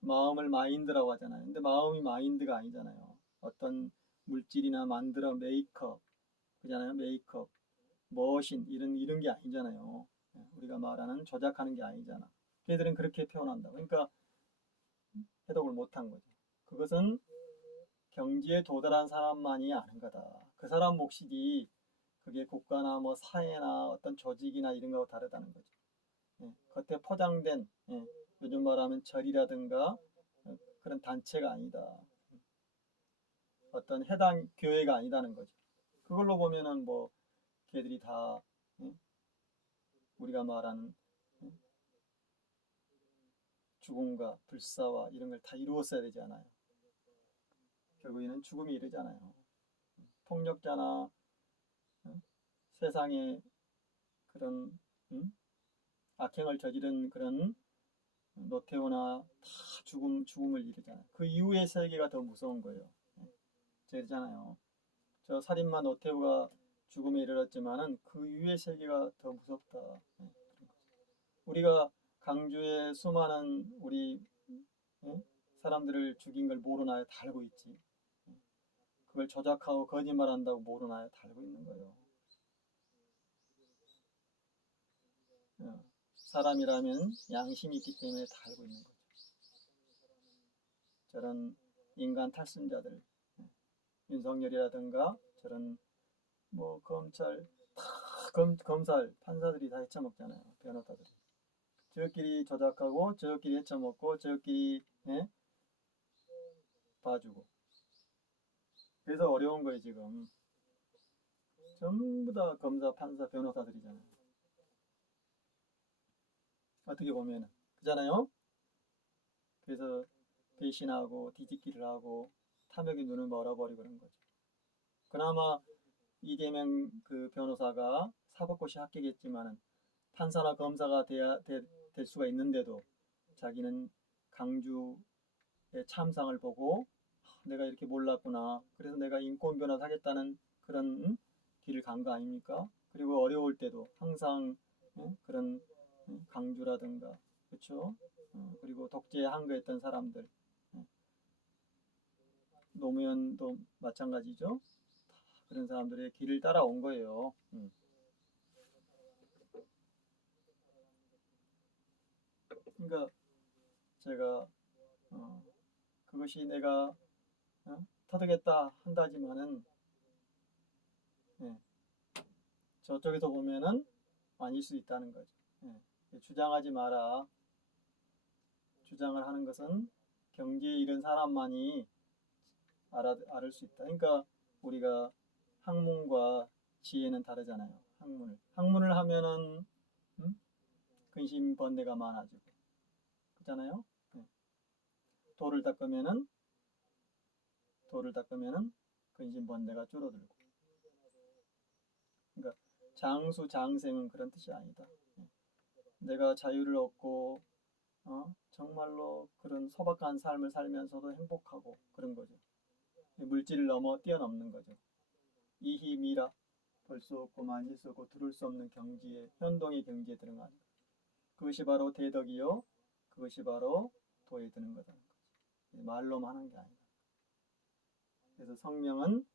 마음을 마인드라고 하잖아요. 근데 마음이 마인드가 아니잖아요. 어떤 물질이나 만들어 메이크업, 그잖아요. 메이크업, 머신 이런 게 아니잖아요. 우리가 말하는 조작하는 게 아니잖아. 걔들은 그렇게 표현한다. 그러니까 해독을 못한 거죠. 그것은 경지에 도달한 사람만이 아는 거다. 그 사람 몫이지 그게 국가나 뭐 사회나 어떤 조직이나 이런 거하고 다르다는 거죠. 겉에 포장된 요즘 말하면 절이라든가 그런 단체가 아니다. 어떤 해당 교회가 아니다는 거죠. 그걸로 보면은 뭐 걔들이 다 우리가 말하는 죽음과 불사와 이런 걸 다 이루었어야 되지 않아요. 결국에는 죽음이 이르잖아요. 폭력자나 세상에 그런 악행을 저지른 그런 노태우나 다 죽음을 이르잖아요. 그 이후의 세계가 더 무서운 거예요. 그러잖아요. 저 살인마 노태우가 죽음에 이르렀지만은 그 이후의 세계가 더 무섭다. 우리가 강주의 수많은 우리 사람들을 죽인 걸 모르나요? 다 알고 있지. 그걸 조작하고 거짓말한다고 모르나요? 다 알고 있는 거예요. 사람이라면 양심이 있기 때문에 다 알고 있는 거죠. 저런 인간 탈선자들, 윤석열이라든가 저런 뭐 검찰, 다 검살, 판사들이 다 헤쳐먹잖아요. 변호사들이. 저끼리 조작하고 저끼리 헤쳐먹고 저끼리 봐주고. 그래서 어려운 거예요 지금. 전부 다 검사, 판사, 변호사들이잖아요. 어떻게 보면은 그잖아요. 그래서 배신하고 뒤집기를 하고 탐욕의 눈을 멀어버리고 그런 거죠. 그나마 이재명 그 변호사가 사법고시 합격했지만은 판사나 검사가 될 수가 있는데도 자기는 강주의 참상을 보고 내가 이렇게 몰랐구나. 그래서 내가 인권 변호사 하겠다는 그런 길을 간 거 아닙니까? 그리고 어려울 때도 항상 그런 강주라든가 그렇죠? 그리고 독재에 항거했던 사람들 노무현도 마찬가지죠. 그런 사람들의 길을 따라온 거예요. 그러니까 제가 그것이 내가 터득했다 한다지만은 저쪽에서 보면은 아닐 수 있다는 거죠. 주장하지 마라. 주장을 하는 것은 경지에 이른 사람만이 알을 수 있다. 그러니까 우리가 학문과 지혜는 다르잖아요. 학문을 하면은 근심 번뇌가 많아지고 그렇잖아요. 돌을 닦으면은 근심 번뇌가 줄어들고. 그러니까 장수 장생은 그런 뜻이 아니다. 내가 자유를 얻고 정말로 그런 소박한 삶을 살면서도 행복하고 그런 거죠. 물질을 뛰어넘는 거죠. 이힘이라 볼 수 없고 만질 수 없고 들을 수 없는 경지에 현동의 경지에 들어가는 것. 그것이 바로 대덕이요. 그것이 바로 도에 드는 거다. 말로만 하는 게 아니다. 그래서 성명은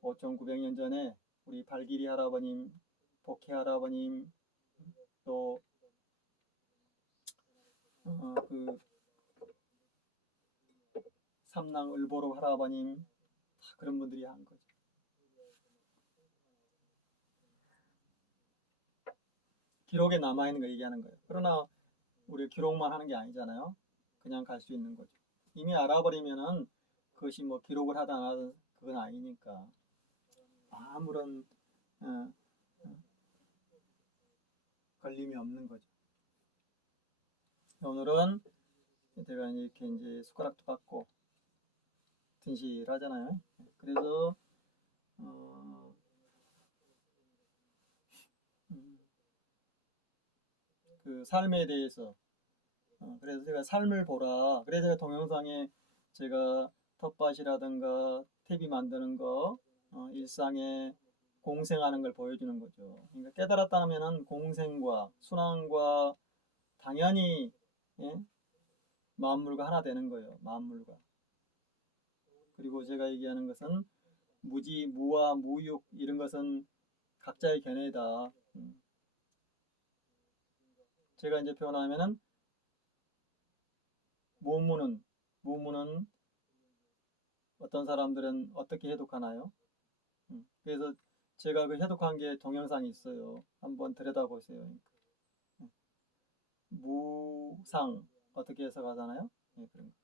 5,900년 전에 우리 발길이 할아버님, 복희 할아버님 또 그 삼랑 을보로 할아버님 다 그런 분들이 한 거죠. 기록에 남아있는 거 얘기하는 거예요. 그러나 우리 기록만 하는 게 아니잖아요. 그냥 갈 수 있는 거죠. 이미 알아버리면은 그것이 뭐 기록을 하다 안 하든 그건 아니니까 아무런 걸림이 없는 거죠. 오늘은 제가 이렇게 이제 숟가락도 받고 든실하잖아요. 그래서 그 삶에 대해서 그래서 제가 삶을 보라. 그래서 제가 동영상에 제가 텃밭이라든가 퇴비 만드는 거 일상에 공생하는 걸 보여주는 거죠. 그러니까 깨달았다면은 공생과 순환과 당연히 만물과 하나 되는 거예요. 만물과. 그리고 제가 얘기하는 것은 무지, 무와 무육 이런 것은 각자의 견해다. 제가 이제 표현하면은 무무는 어떤 사람들은 어떻게 해독하나요? 그래서 제가 그 해독한 게 동영상이 있어요. 한번 들여다보세요. 무상 어떻게 해석하잖아요? 네, 그런 거.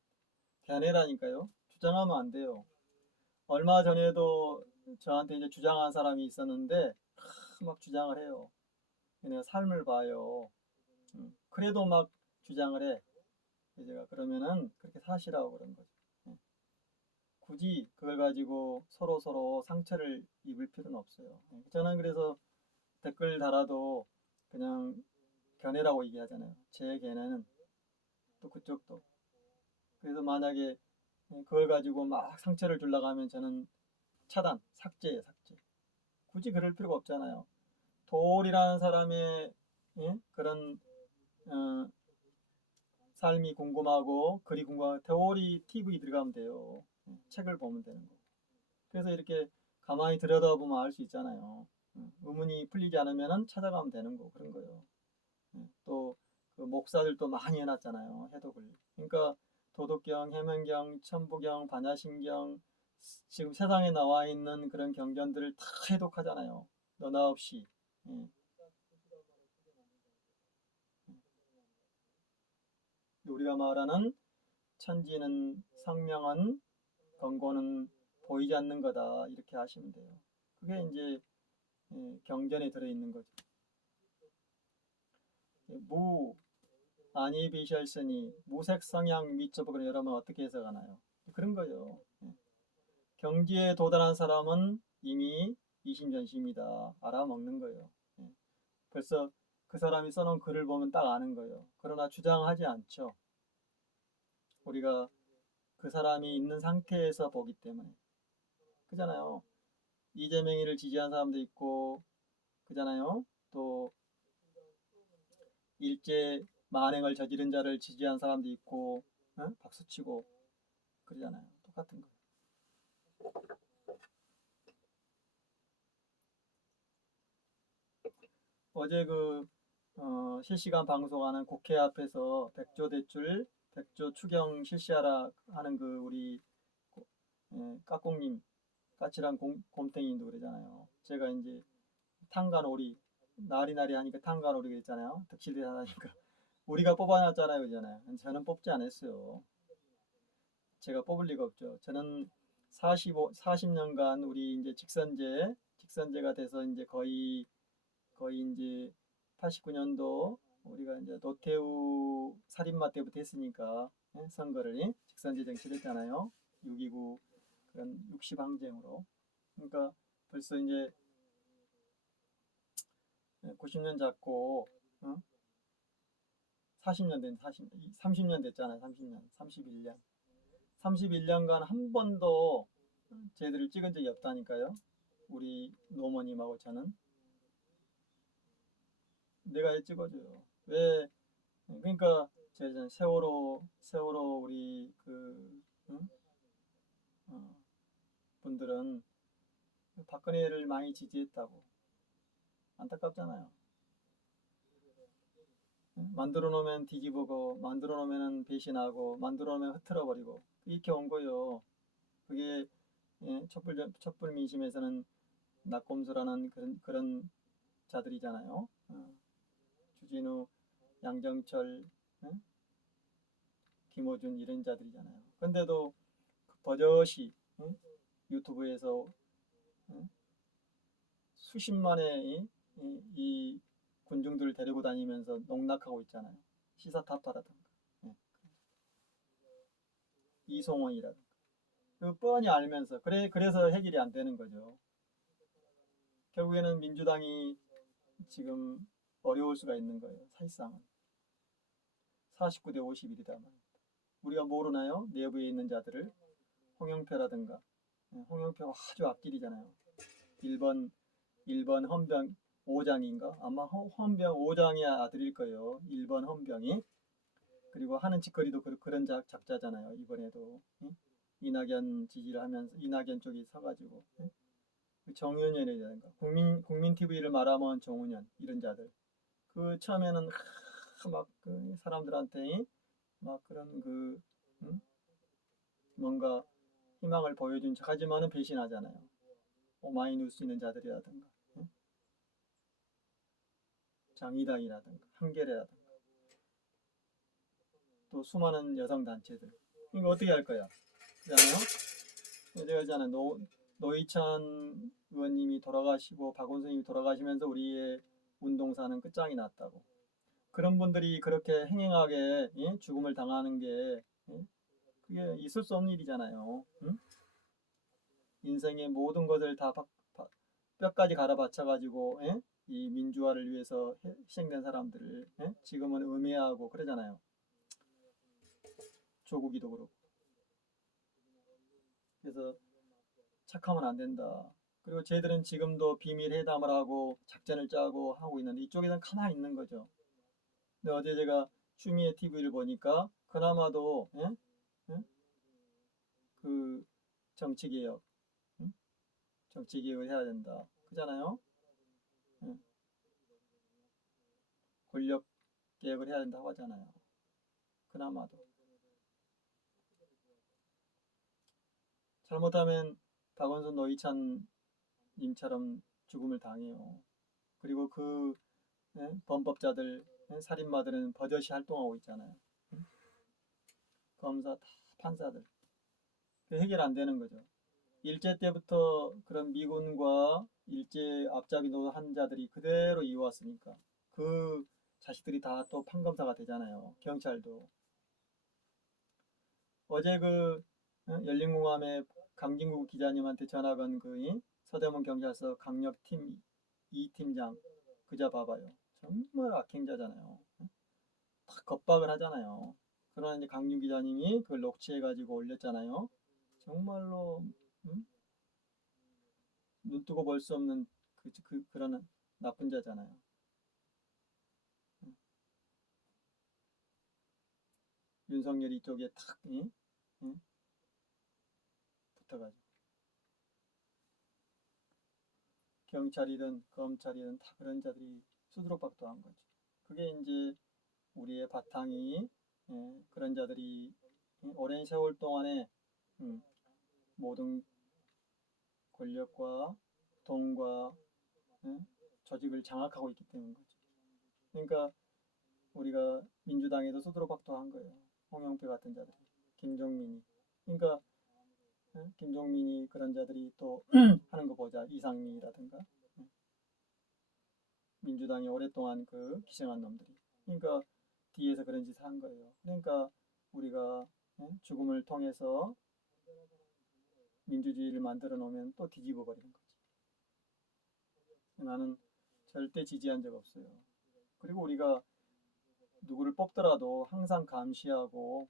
견해라니까요. 주장하면 안 돼요. 얼마 전에도 저한테 이제 주장한 사람이 있었는데 막 주장을 해요. 내가 삶을 봐요. 그래도 막 주장을 해. 제가 그러면은 그렇게 사시라고 그런 거죠. 예. 굳이 그걸 가지고 서로 상처를 입을 필요는 없어요. 예. 저는 그래서 댓글 달아도 그냥 견해라고 얘기하잖아요. 제 견해는 또 그쪽도. 그래서 만약에 그걸 가지고 막 상처를 주려고 하면 저는 차단, 삭제예요, 삭제. 굳이 그럴 필요가 없잖아요. 도울이라는 사람의 그런 어, 삶이 궁금하고 글이 궁금하고 도울이 TV 들어가면 돼요. 책을 보면 되는 거. 그래서 이렇게 가만히 들여다보면 알 수 있잖아요. 의문이 풀리지 않으면 찾아가면 되는 거 그런 거예요. 또그 목사들도 많이 해놨잖아요. 해독을. 그러니까 도덕경, 해면경, 천부경, 반야신경 지금 세상에 나와 있는 그런 경전들을 다 해독하잖아요. 너나 없이. 예. 우리가 말하는 천지는 성명은 권고는 보이지 않는 거다 이렇게 하시면 돼요. 그게 이제 경전에 들어있는 거죠. 무 아니비셜스니 무색 성향 미처보고 여러분 어떻게 해석하나요? 그런 거죠. 경지에 도달한 사람은 이미 이심전심이다 알아먹는 거예요. 벌써 그 사람이 써놓은 글을 보면 딱 아는 거예요. 그러나 주장하지 않죠. 우리가 그 사람이 있는 상태에서 보기 때문에. 그잖아요. 이재명이를 지지한 사람도 있고, 그잖아요. 또 일제 만행을 저지른 자를 지지한 사람도 있고, 박수치고 그러잖아요. 똑같은 거. 어제 실시간 방송하는 국회 앞에서 백조 대출, 백조 추경 실시하라 하는 그 우리 까꿍님, 까칠한 곰탱이도 그러잖아요. 제가 이제 탄간오리, 나리나리 하니까 탄간오리 그랬잖아요. 득실대 하니까. 우리가 뽑아놨잖아요. 그러잖아요. 저는 뽑지 않았어요. 제가 뽑을 리가 없죠. 저는 40년간 우리 이제 직선제가 돼서 이제 거의 이제 89년도 우리가 이제 노태우 살인마 때부터 했으니까 선거를 직선제 정치를 했잖아요. 6.29 그런 60항쟁으로. 그러니까 벌써 이제 90년 잡고 40년 된 30년 됐잖아요. 31년. 31년간 한 번도 쟤들을 찍은 적이 없다니까요. 우리 노모님하고 저는. 내가 왜 찍어줘요. 왜 그러니까 제 세월호 우리 응? 어, 분들은 박근혜를 많이 지지했다고 안타깝잖아요. 만들어 놓으면 뒤집어고 만들어 놓으면 배신하고 만들어 놓으면 흐트러 버리고 이렇게 온 거예요. 그게 촛불 민심에서는 낙곰수라는 그런 자들이잖아요. 주진우, 양정철, 김호준 이런 자들이잖아요. 근데도 버젓이 유튜브에서 수십만의 이 군중들을 데리고 다니면서 농락하고 있잖아요. 시사타파라든가 이송원이라든가 그 뻔히 알면서 그래서 해결이 안 되는 거죠. 결국에는 민주당이 지금 어려울 수가 있는 거예요. 사실상은 49대 51이다. 우리가 모르나요? 내부에 있는 자들을 홍영표라든가 홍영표 아주 앞길이잖아요. 1번 헌병 5장인가? 아마 헌병 5장의 아들일 거예요. 1번 헌병이. 그리고 하는 짓거리도 그런 작자잖아요. 이번에도. 이낙연 지지를 하면서 이낙연 쪽이 서가지고 그 정윤현이라든가 국민 TV를 말하면 정운현 이런 자들 그 처음에는 막그 사람들한테 막 그런 그 뭔가 희망을 보여준 척하지만은 배신하잖아요. 오마이뉴스 있는 자들이라든가 장이당이라든가 한겨레라든가 또 수많은 여성 단체들 이거 어떻게 할 거야? 그잖아요. 제가 있잖아요. 노희찬 의원님이 돌아가시고 박원순님이 돌아가시면서 우리의 운동사는 끝장이 났다고. 그런 분들이 그렇게 행행하게 죽음을 당하는 게 그게 있을 수 없는 일이잖아요. 응? 인생의 모든 것을 다 뼈까지 갈아바쳐가지고 이 민주화를 위해서 희생된 사람들을 지금은 음해하고 그러잖아요. 조국이도 그렇고. 그래서 착하면 안 된다. 그리고 쟤들은 지금도 비밀 회담을 하고 작전을 짜고 하고 있는데 이쪽에는 가만히 있는 거죠. 근데 어제 제가 추미애 TV를 보니까 그나마도 그 정치개혁, 정치개혁을 해야 된다. 그잖아요. 권력 개혁을 해야 된다고 하잖아요. 그나마도. 잘못하면 박원순 노희찬 님처럼 죽음을 당해요. 그리고 그 범법자들, 살인마들은 버젓이 활동하고 있잖아요. 검사, 판사들. 그 해결 안 되는 거죠. 일제 때부터 그런 미군과 일제 앞잡이 노한 자들이 그대로 이어왔으니까 그 자식들이 다 또 판검사가 되잖아요. 경찰도. 어제 그 열린공감에 강진구 기자님한테 전화 건 그 서대문 경찰서 강력팀 2팀장 그자 봐봐요. 정말 악행자잖아요. 다 겁박을 하잖아요. 그러나 이제 강진 기자님이 그걸 녹취해가지고 올렸잖아요. 정말로 눈 뜨고 볼 수 없는 그런 나쁜 자잖아요. 윤석열이 이쪽에 탁 붙어가지고 경찰이든 검찰이든 다 그런 자들이 수두룩박도한 거죠. 그게 이제 우리의 바탕이 그런 자들이 오랜 세월 동안에 모든 권력과 돈과 조직을 장악하고 있기 때문인 거죠. 그러니까 우리가 민주당에도 수두룩박도한 거예요. 홍영표 같은 자들, 김종민이. 그러니까 김종민이 그런 자들이 또 하는 거 보자. 이상민이라든가 민주당이 오랫동안 그 기생한 놈들이. 그러니까 뒤에서 그런 짓을 한 거예요. 그러니까 우리가 죽음을 통해서 민주주의를 만들어 놓으면 또 뒤집어 버리는 거지. 나는 절대 지지한 적 없어요. 그리고 우리가 누구를 뽑더라도 항상 감시하고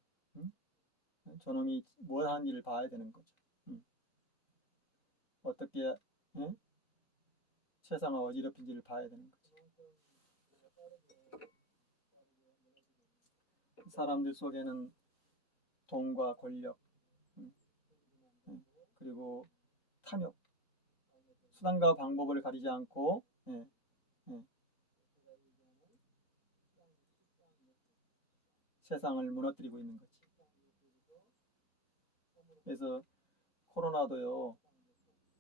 저놈이 뭘 하는지를 봐야 되는 거죠. 어떻게 세상을 어지럽힌지를 봐야 되는 거죠. 사람들 속에는 돈과 권력 그리고 탐욕 수단과 방법을 가리지 않고 세상을 무너뜨리고 있는 거지. 그래서 코로나도요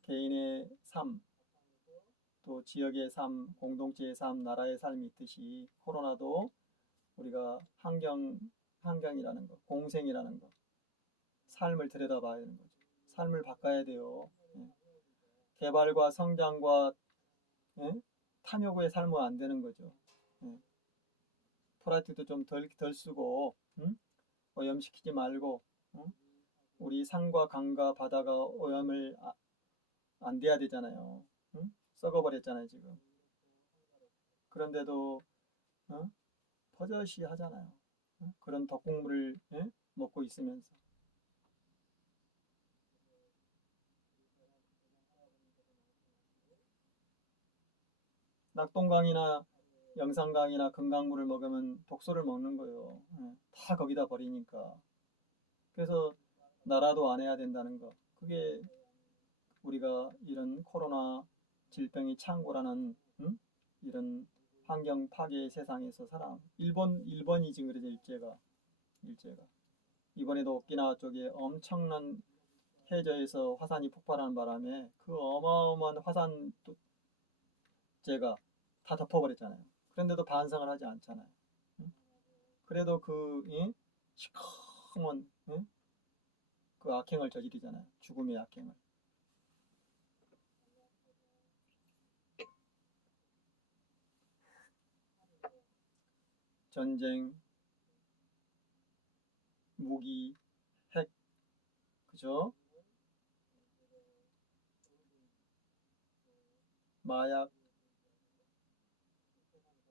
개인의 삶, 또 지역의 삶, 공동체의 삶, 나라의 삶이 있듯이 코로나도 우리가 환경이라는 거, 공생이라는 거, 삶을 들여다봐야 되는 거죠. 삶을 바꿔야 돼요. 개발과 성장과 탐욕의 삶은 안 되는 거죠. 플라스틱도 좀 덜 쓰고 오염시키지 말고 우리 산과 강과 바다가 오염을 안 돼야 되잖아요. 썩어버렸잖아요 지금. 그런데도 버젓이 하잖아요. 그런 덕국물을 먹고 있으면서 낙동강이나 영산강이나 금강물을 먹으면 독소를 먹는 거예요. 다 거기다 버리니까. 그래서 나라도 안 해야 된다는 거. 그게 우리가 이런 코로나 질병이 창궐하는 이런 환경 파괴 세상에서 일본이 지금 그래서 일제가 이번에도 오키나와 쪽에 엄청난 해저에서 화산이 폭발하는 바람에 그 어마어마한 화산재가 다 덮어버렸잖아요. 그런데도 반성을 하지 않잖아요. 응? 그래도 그 시커먼 그 악행을 저지르잖아요. 죽음의 악행을. 전쟁, 무기, 핵, 그죠? 마약,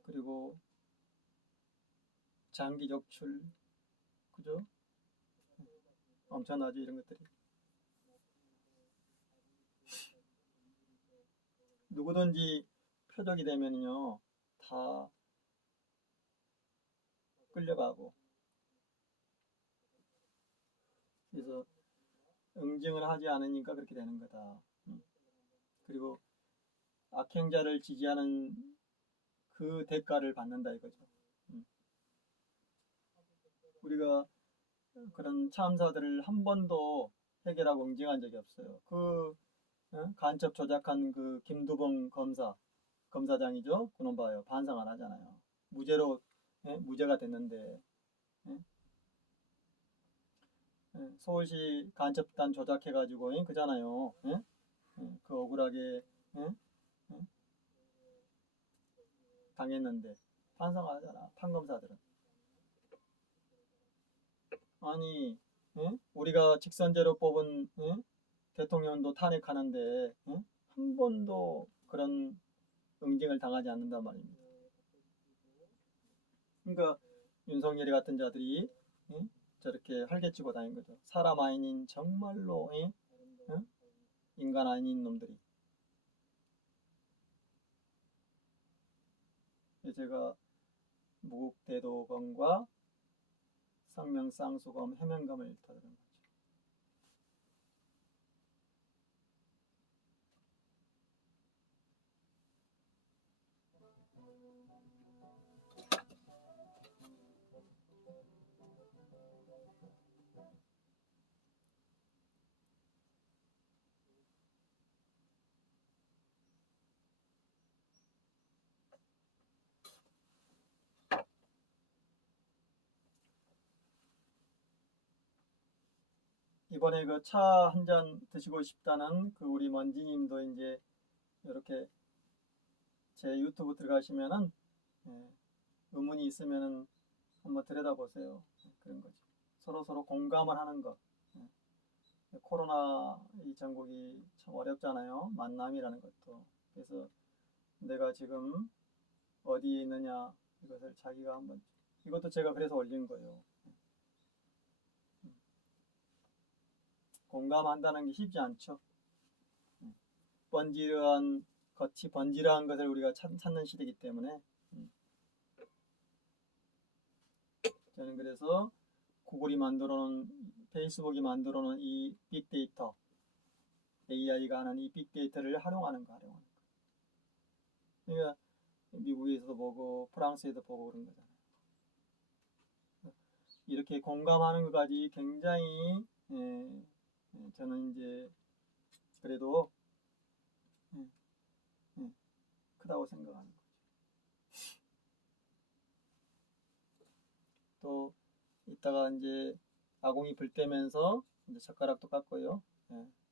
그리고 장기 적출, 그죠? 엄청나죠, 이런 것들이. 누구든지 표적이 되면요, 다 끌려가고, 그래서 응징을 하지 않으니까 그렇게 되는 거다. 그리고 악행자를 지지하는 그 대가를 받는다 이거죠. 우리가 그런 참사들을 한 번도 해결하고 응징한 적이 없어요. 간첩 조작한 그 김두봉 검사장이죠. 그놈 봐요. 반성 안 하잖아요. 무죄가 됐는데 예? 서울시 간첩단 조작해가지고 그잖아요. 예? 그 억울하게 예? 예? 당했는데 반성 안 하잖아. 판검사들은. 아니 우리가 직선제로 뽑은 대통령도 탄핵하는데 한 번도 그런 응징을 당하지 않는단 말입니다. 그러니까 윤석열이 같은 자들이 저렇게 활개치고 다닌 거죠. 사람 아닌 정말로 인간 아닌 놈들이. 제가 무국대도검과 성명쌍수검 해명검을 일터들은 거죠. 이번에 그 차 한 잔 드시고 싶다는 그 우리 먼지님도 이제 이렇게 제 유튜브 들어가시면은 의문이 있으면은 한번 들여다보세요. 그런 거죠. 서로 공감을 하는 것. 코로나 이 전국이 참 어렵잖아요. 만남이라는 것도. 그래서 내가 지금 어디에 있느냐 이것을 자기가 한번 이것도 제가 그래서 올린 거예요. 공감한다는 게 쉽지 않죠. 번지르한 것을 우리가 찾는 시대이기 때문에 저는 그래서 페이스북이 만들어 놓은 이 빅데이터, AI가 하는 이 빅데이터를 활용하는 거. 그러니까 미국에서도 보고 프랑스에도 보고 그런 거잖아요. 이렇게 공감하는 것까지 굉장히 저는 이제 그래도 예, 예, 크다고 생각하는 거죠. 또 이따가 이제 아궁이 불 때면서 이제 젓가락도 깎고요.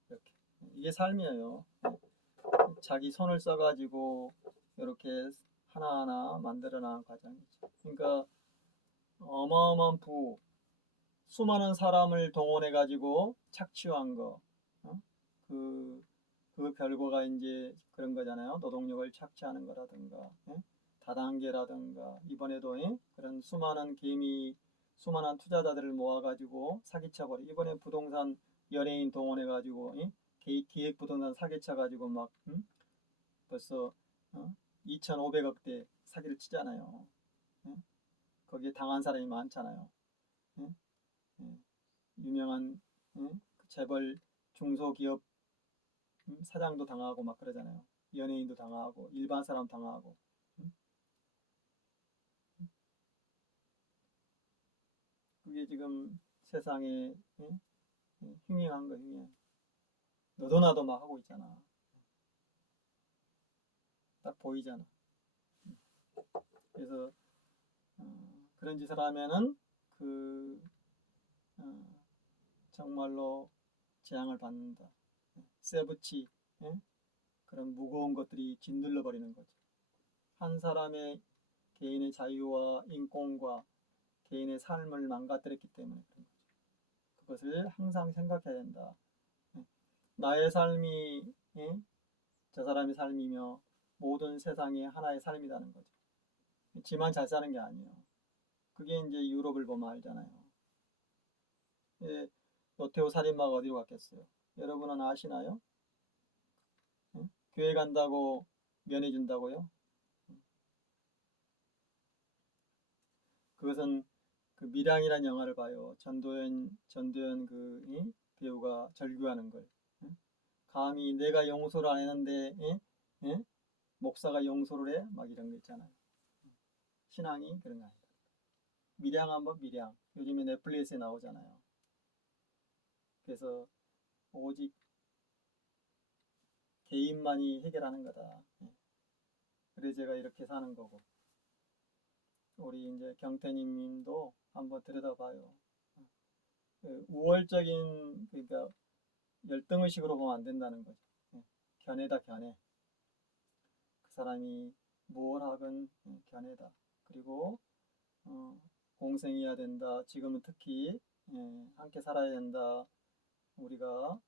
이렇게 이게 삶이에요. 자기 손을 써가지고 이렇게 하나하나 만들어나가는 과정이죠. 그러니까 어마어마한 수많은 사람을 동원해가지고 착취한 거, 어? 그 결과가 이제 그런 거잖아요. 노동력을 착취하는 거라든가, 다단계라든가, 이번에도 그런 수많은 투자자들을 모아가지고 사기쳐버려. 이번에 부동산 연예인 동원해가지고, 기획 부동산 사기쳐가지고 막, 벌써 2,500억대 사기를 치잖아요. 거기에 당한 사람이 많잖아요. 유명한 그 재벌 중소기업 사장도 당하고 막 그러잖아요. 연예인도 당하고 일반 사람 당하고. 그게 지금 세상에 흉행한 거 흉행. 너도 나도 막 하고 있잖아. 딱 보이잖아. 그래서 그런 짓을 하면은 그 정말로 재앙을 받는다. 쇠붙이 그런 무거운 것들이 짓눌러 버리는 거죠. 한 사람의 개인의 자유와 인권과 개인의 삶을 망가뜨렸기 때문에 그런 거죠. 그것을 항상 생각해야 된다. 나의 삶이 저 사람의 삶이며 모든 세상이 하나의 삶이라는 거죠. 지만 잘 사는 게 아니에요. 그게 이제 유럽을 보면 알잖아요. 노태우 살인마가 어디로 갔겠어요? 여러분은 아시나요? 교회 간다고 면회 준다고요? 그것은 그 밀양이라는 영화를 봐요. 전도연 그 배우가 절규하는 걸. 감히 내가 용서를 안 했는데 목사가 용서를 해? 막 이런 거 있잖아요. 신앙이 그런 거 아니다. 밀양 한번 밀양. 요즘에 넷플릭스에 나오잖아요. 그래서 오직 개인만이 해결하는 거다. 그래서 제가 이렇게 사는 거고. 우리 이제 경태님도 한번 들여다봐요. 우월적인 그러니까 열등의식으로 보면 안 된다는 거죠. 견해다 견해. 그 사람이 무엇 하건 견해다. 그리고 공생해야 된다. 지금은 특히 함께 살아야 된다. 우리가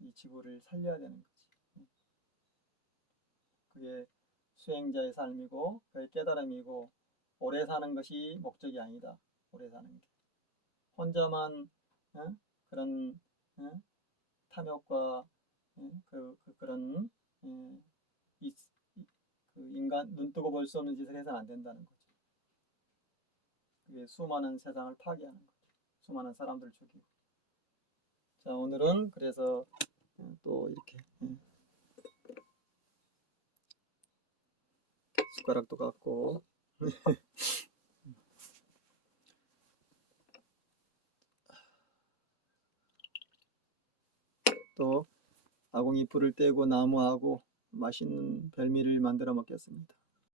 이 지구를 살려야 되는 거지. 그게 수행자의 삶이고 그의 깨달음이고 오래 사는 것이 목적이 아니다. 오래 사는 게. 혼자만 그런 탐욕과 그런 그 인간 눈뜨고 볼 수 없는 짓을 해서는 안 된다는 거죠. 그게 수많은 세상을 파괴하는 거죠. 수많은 사람들 죽이고. 자, 오늘은 그래서 또 이렇게 숟가락도 갖고 또 아궁이 불을 떼고 나무하고 맛있는 별미를 만들어 먹겠습니다.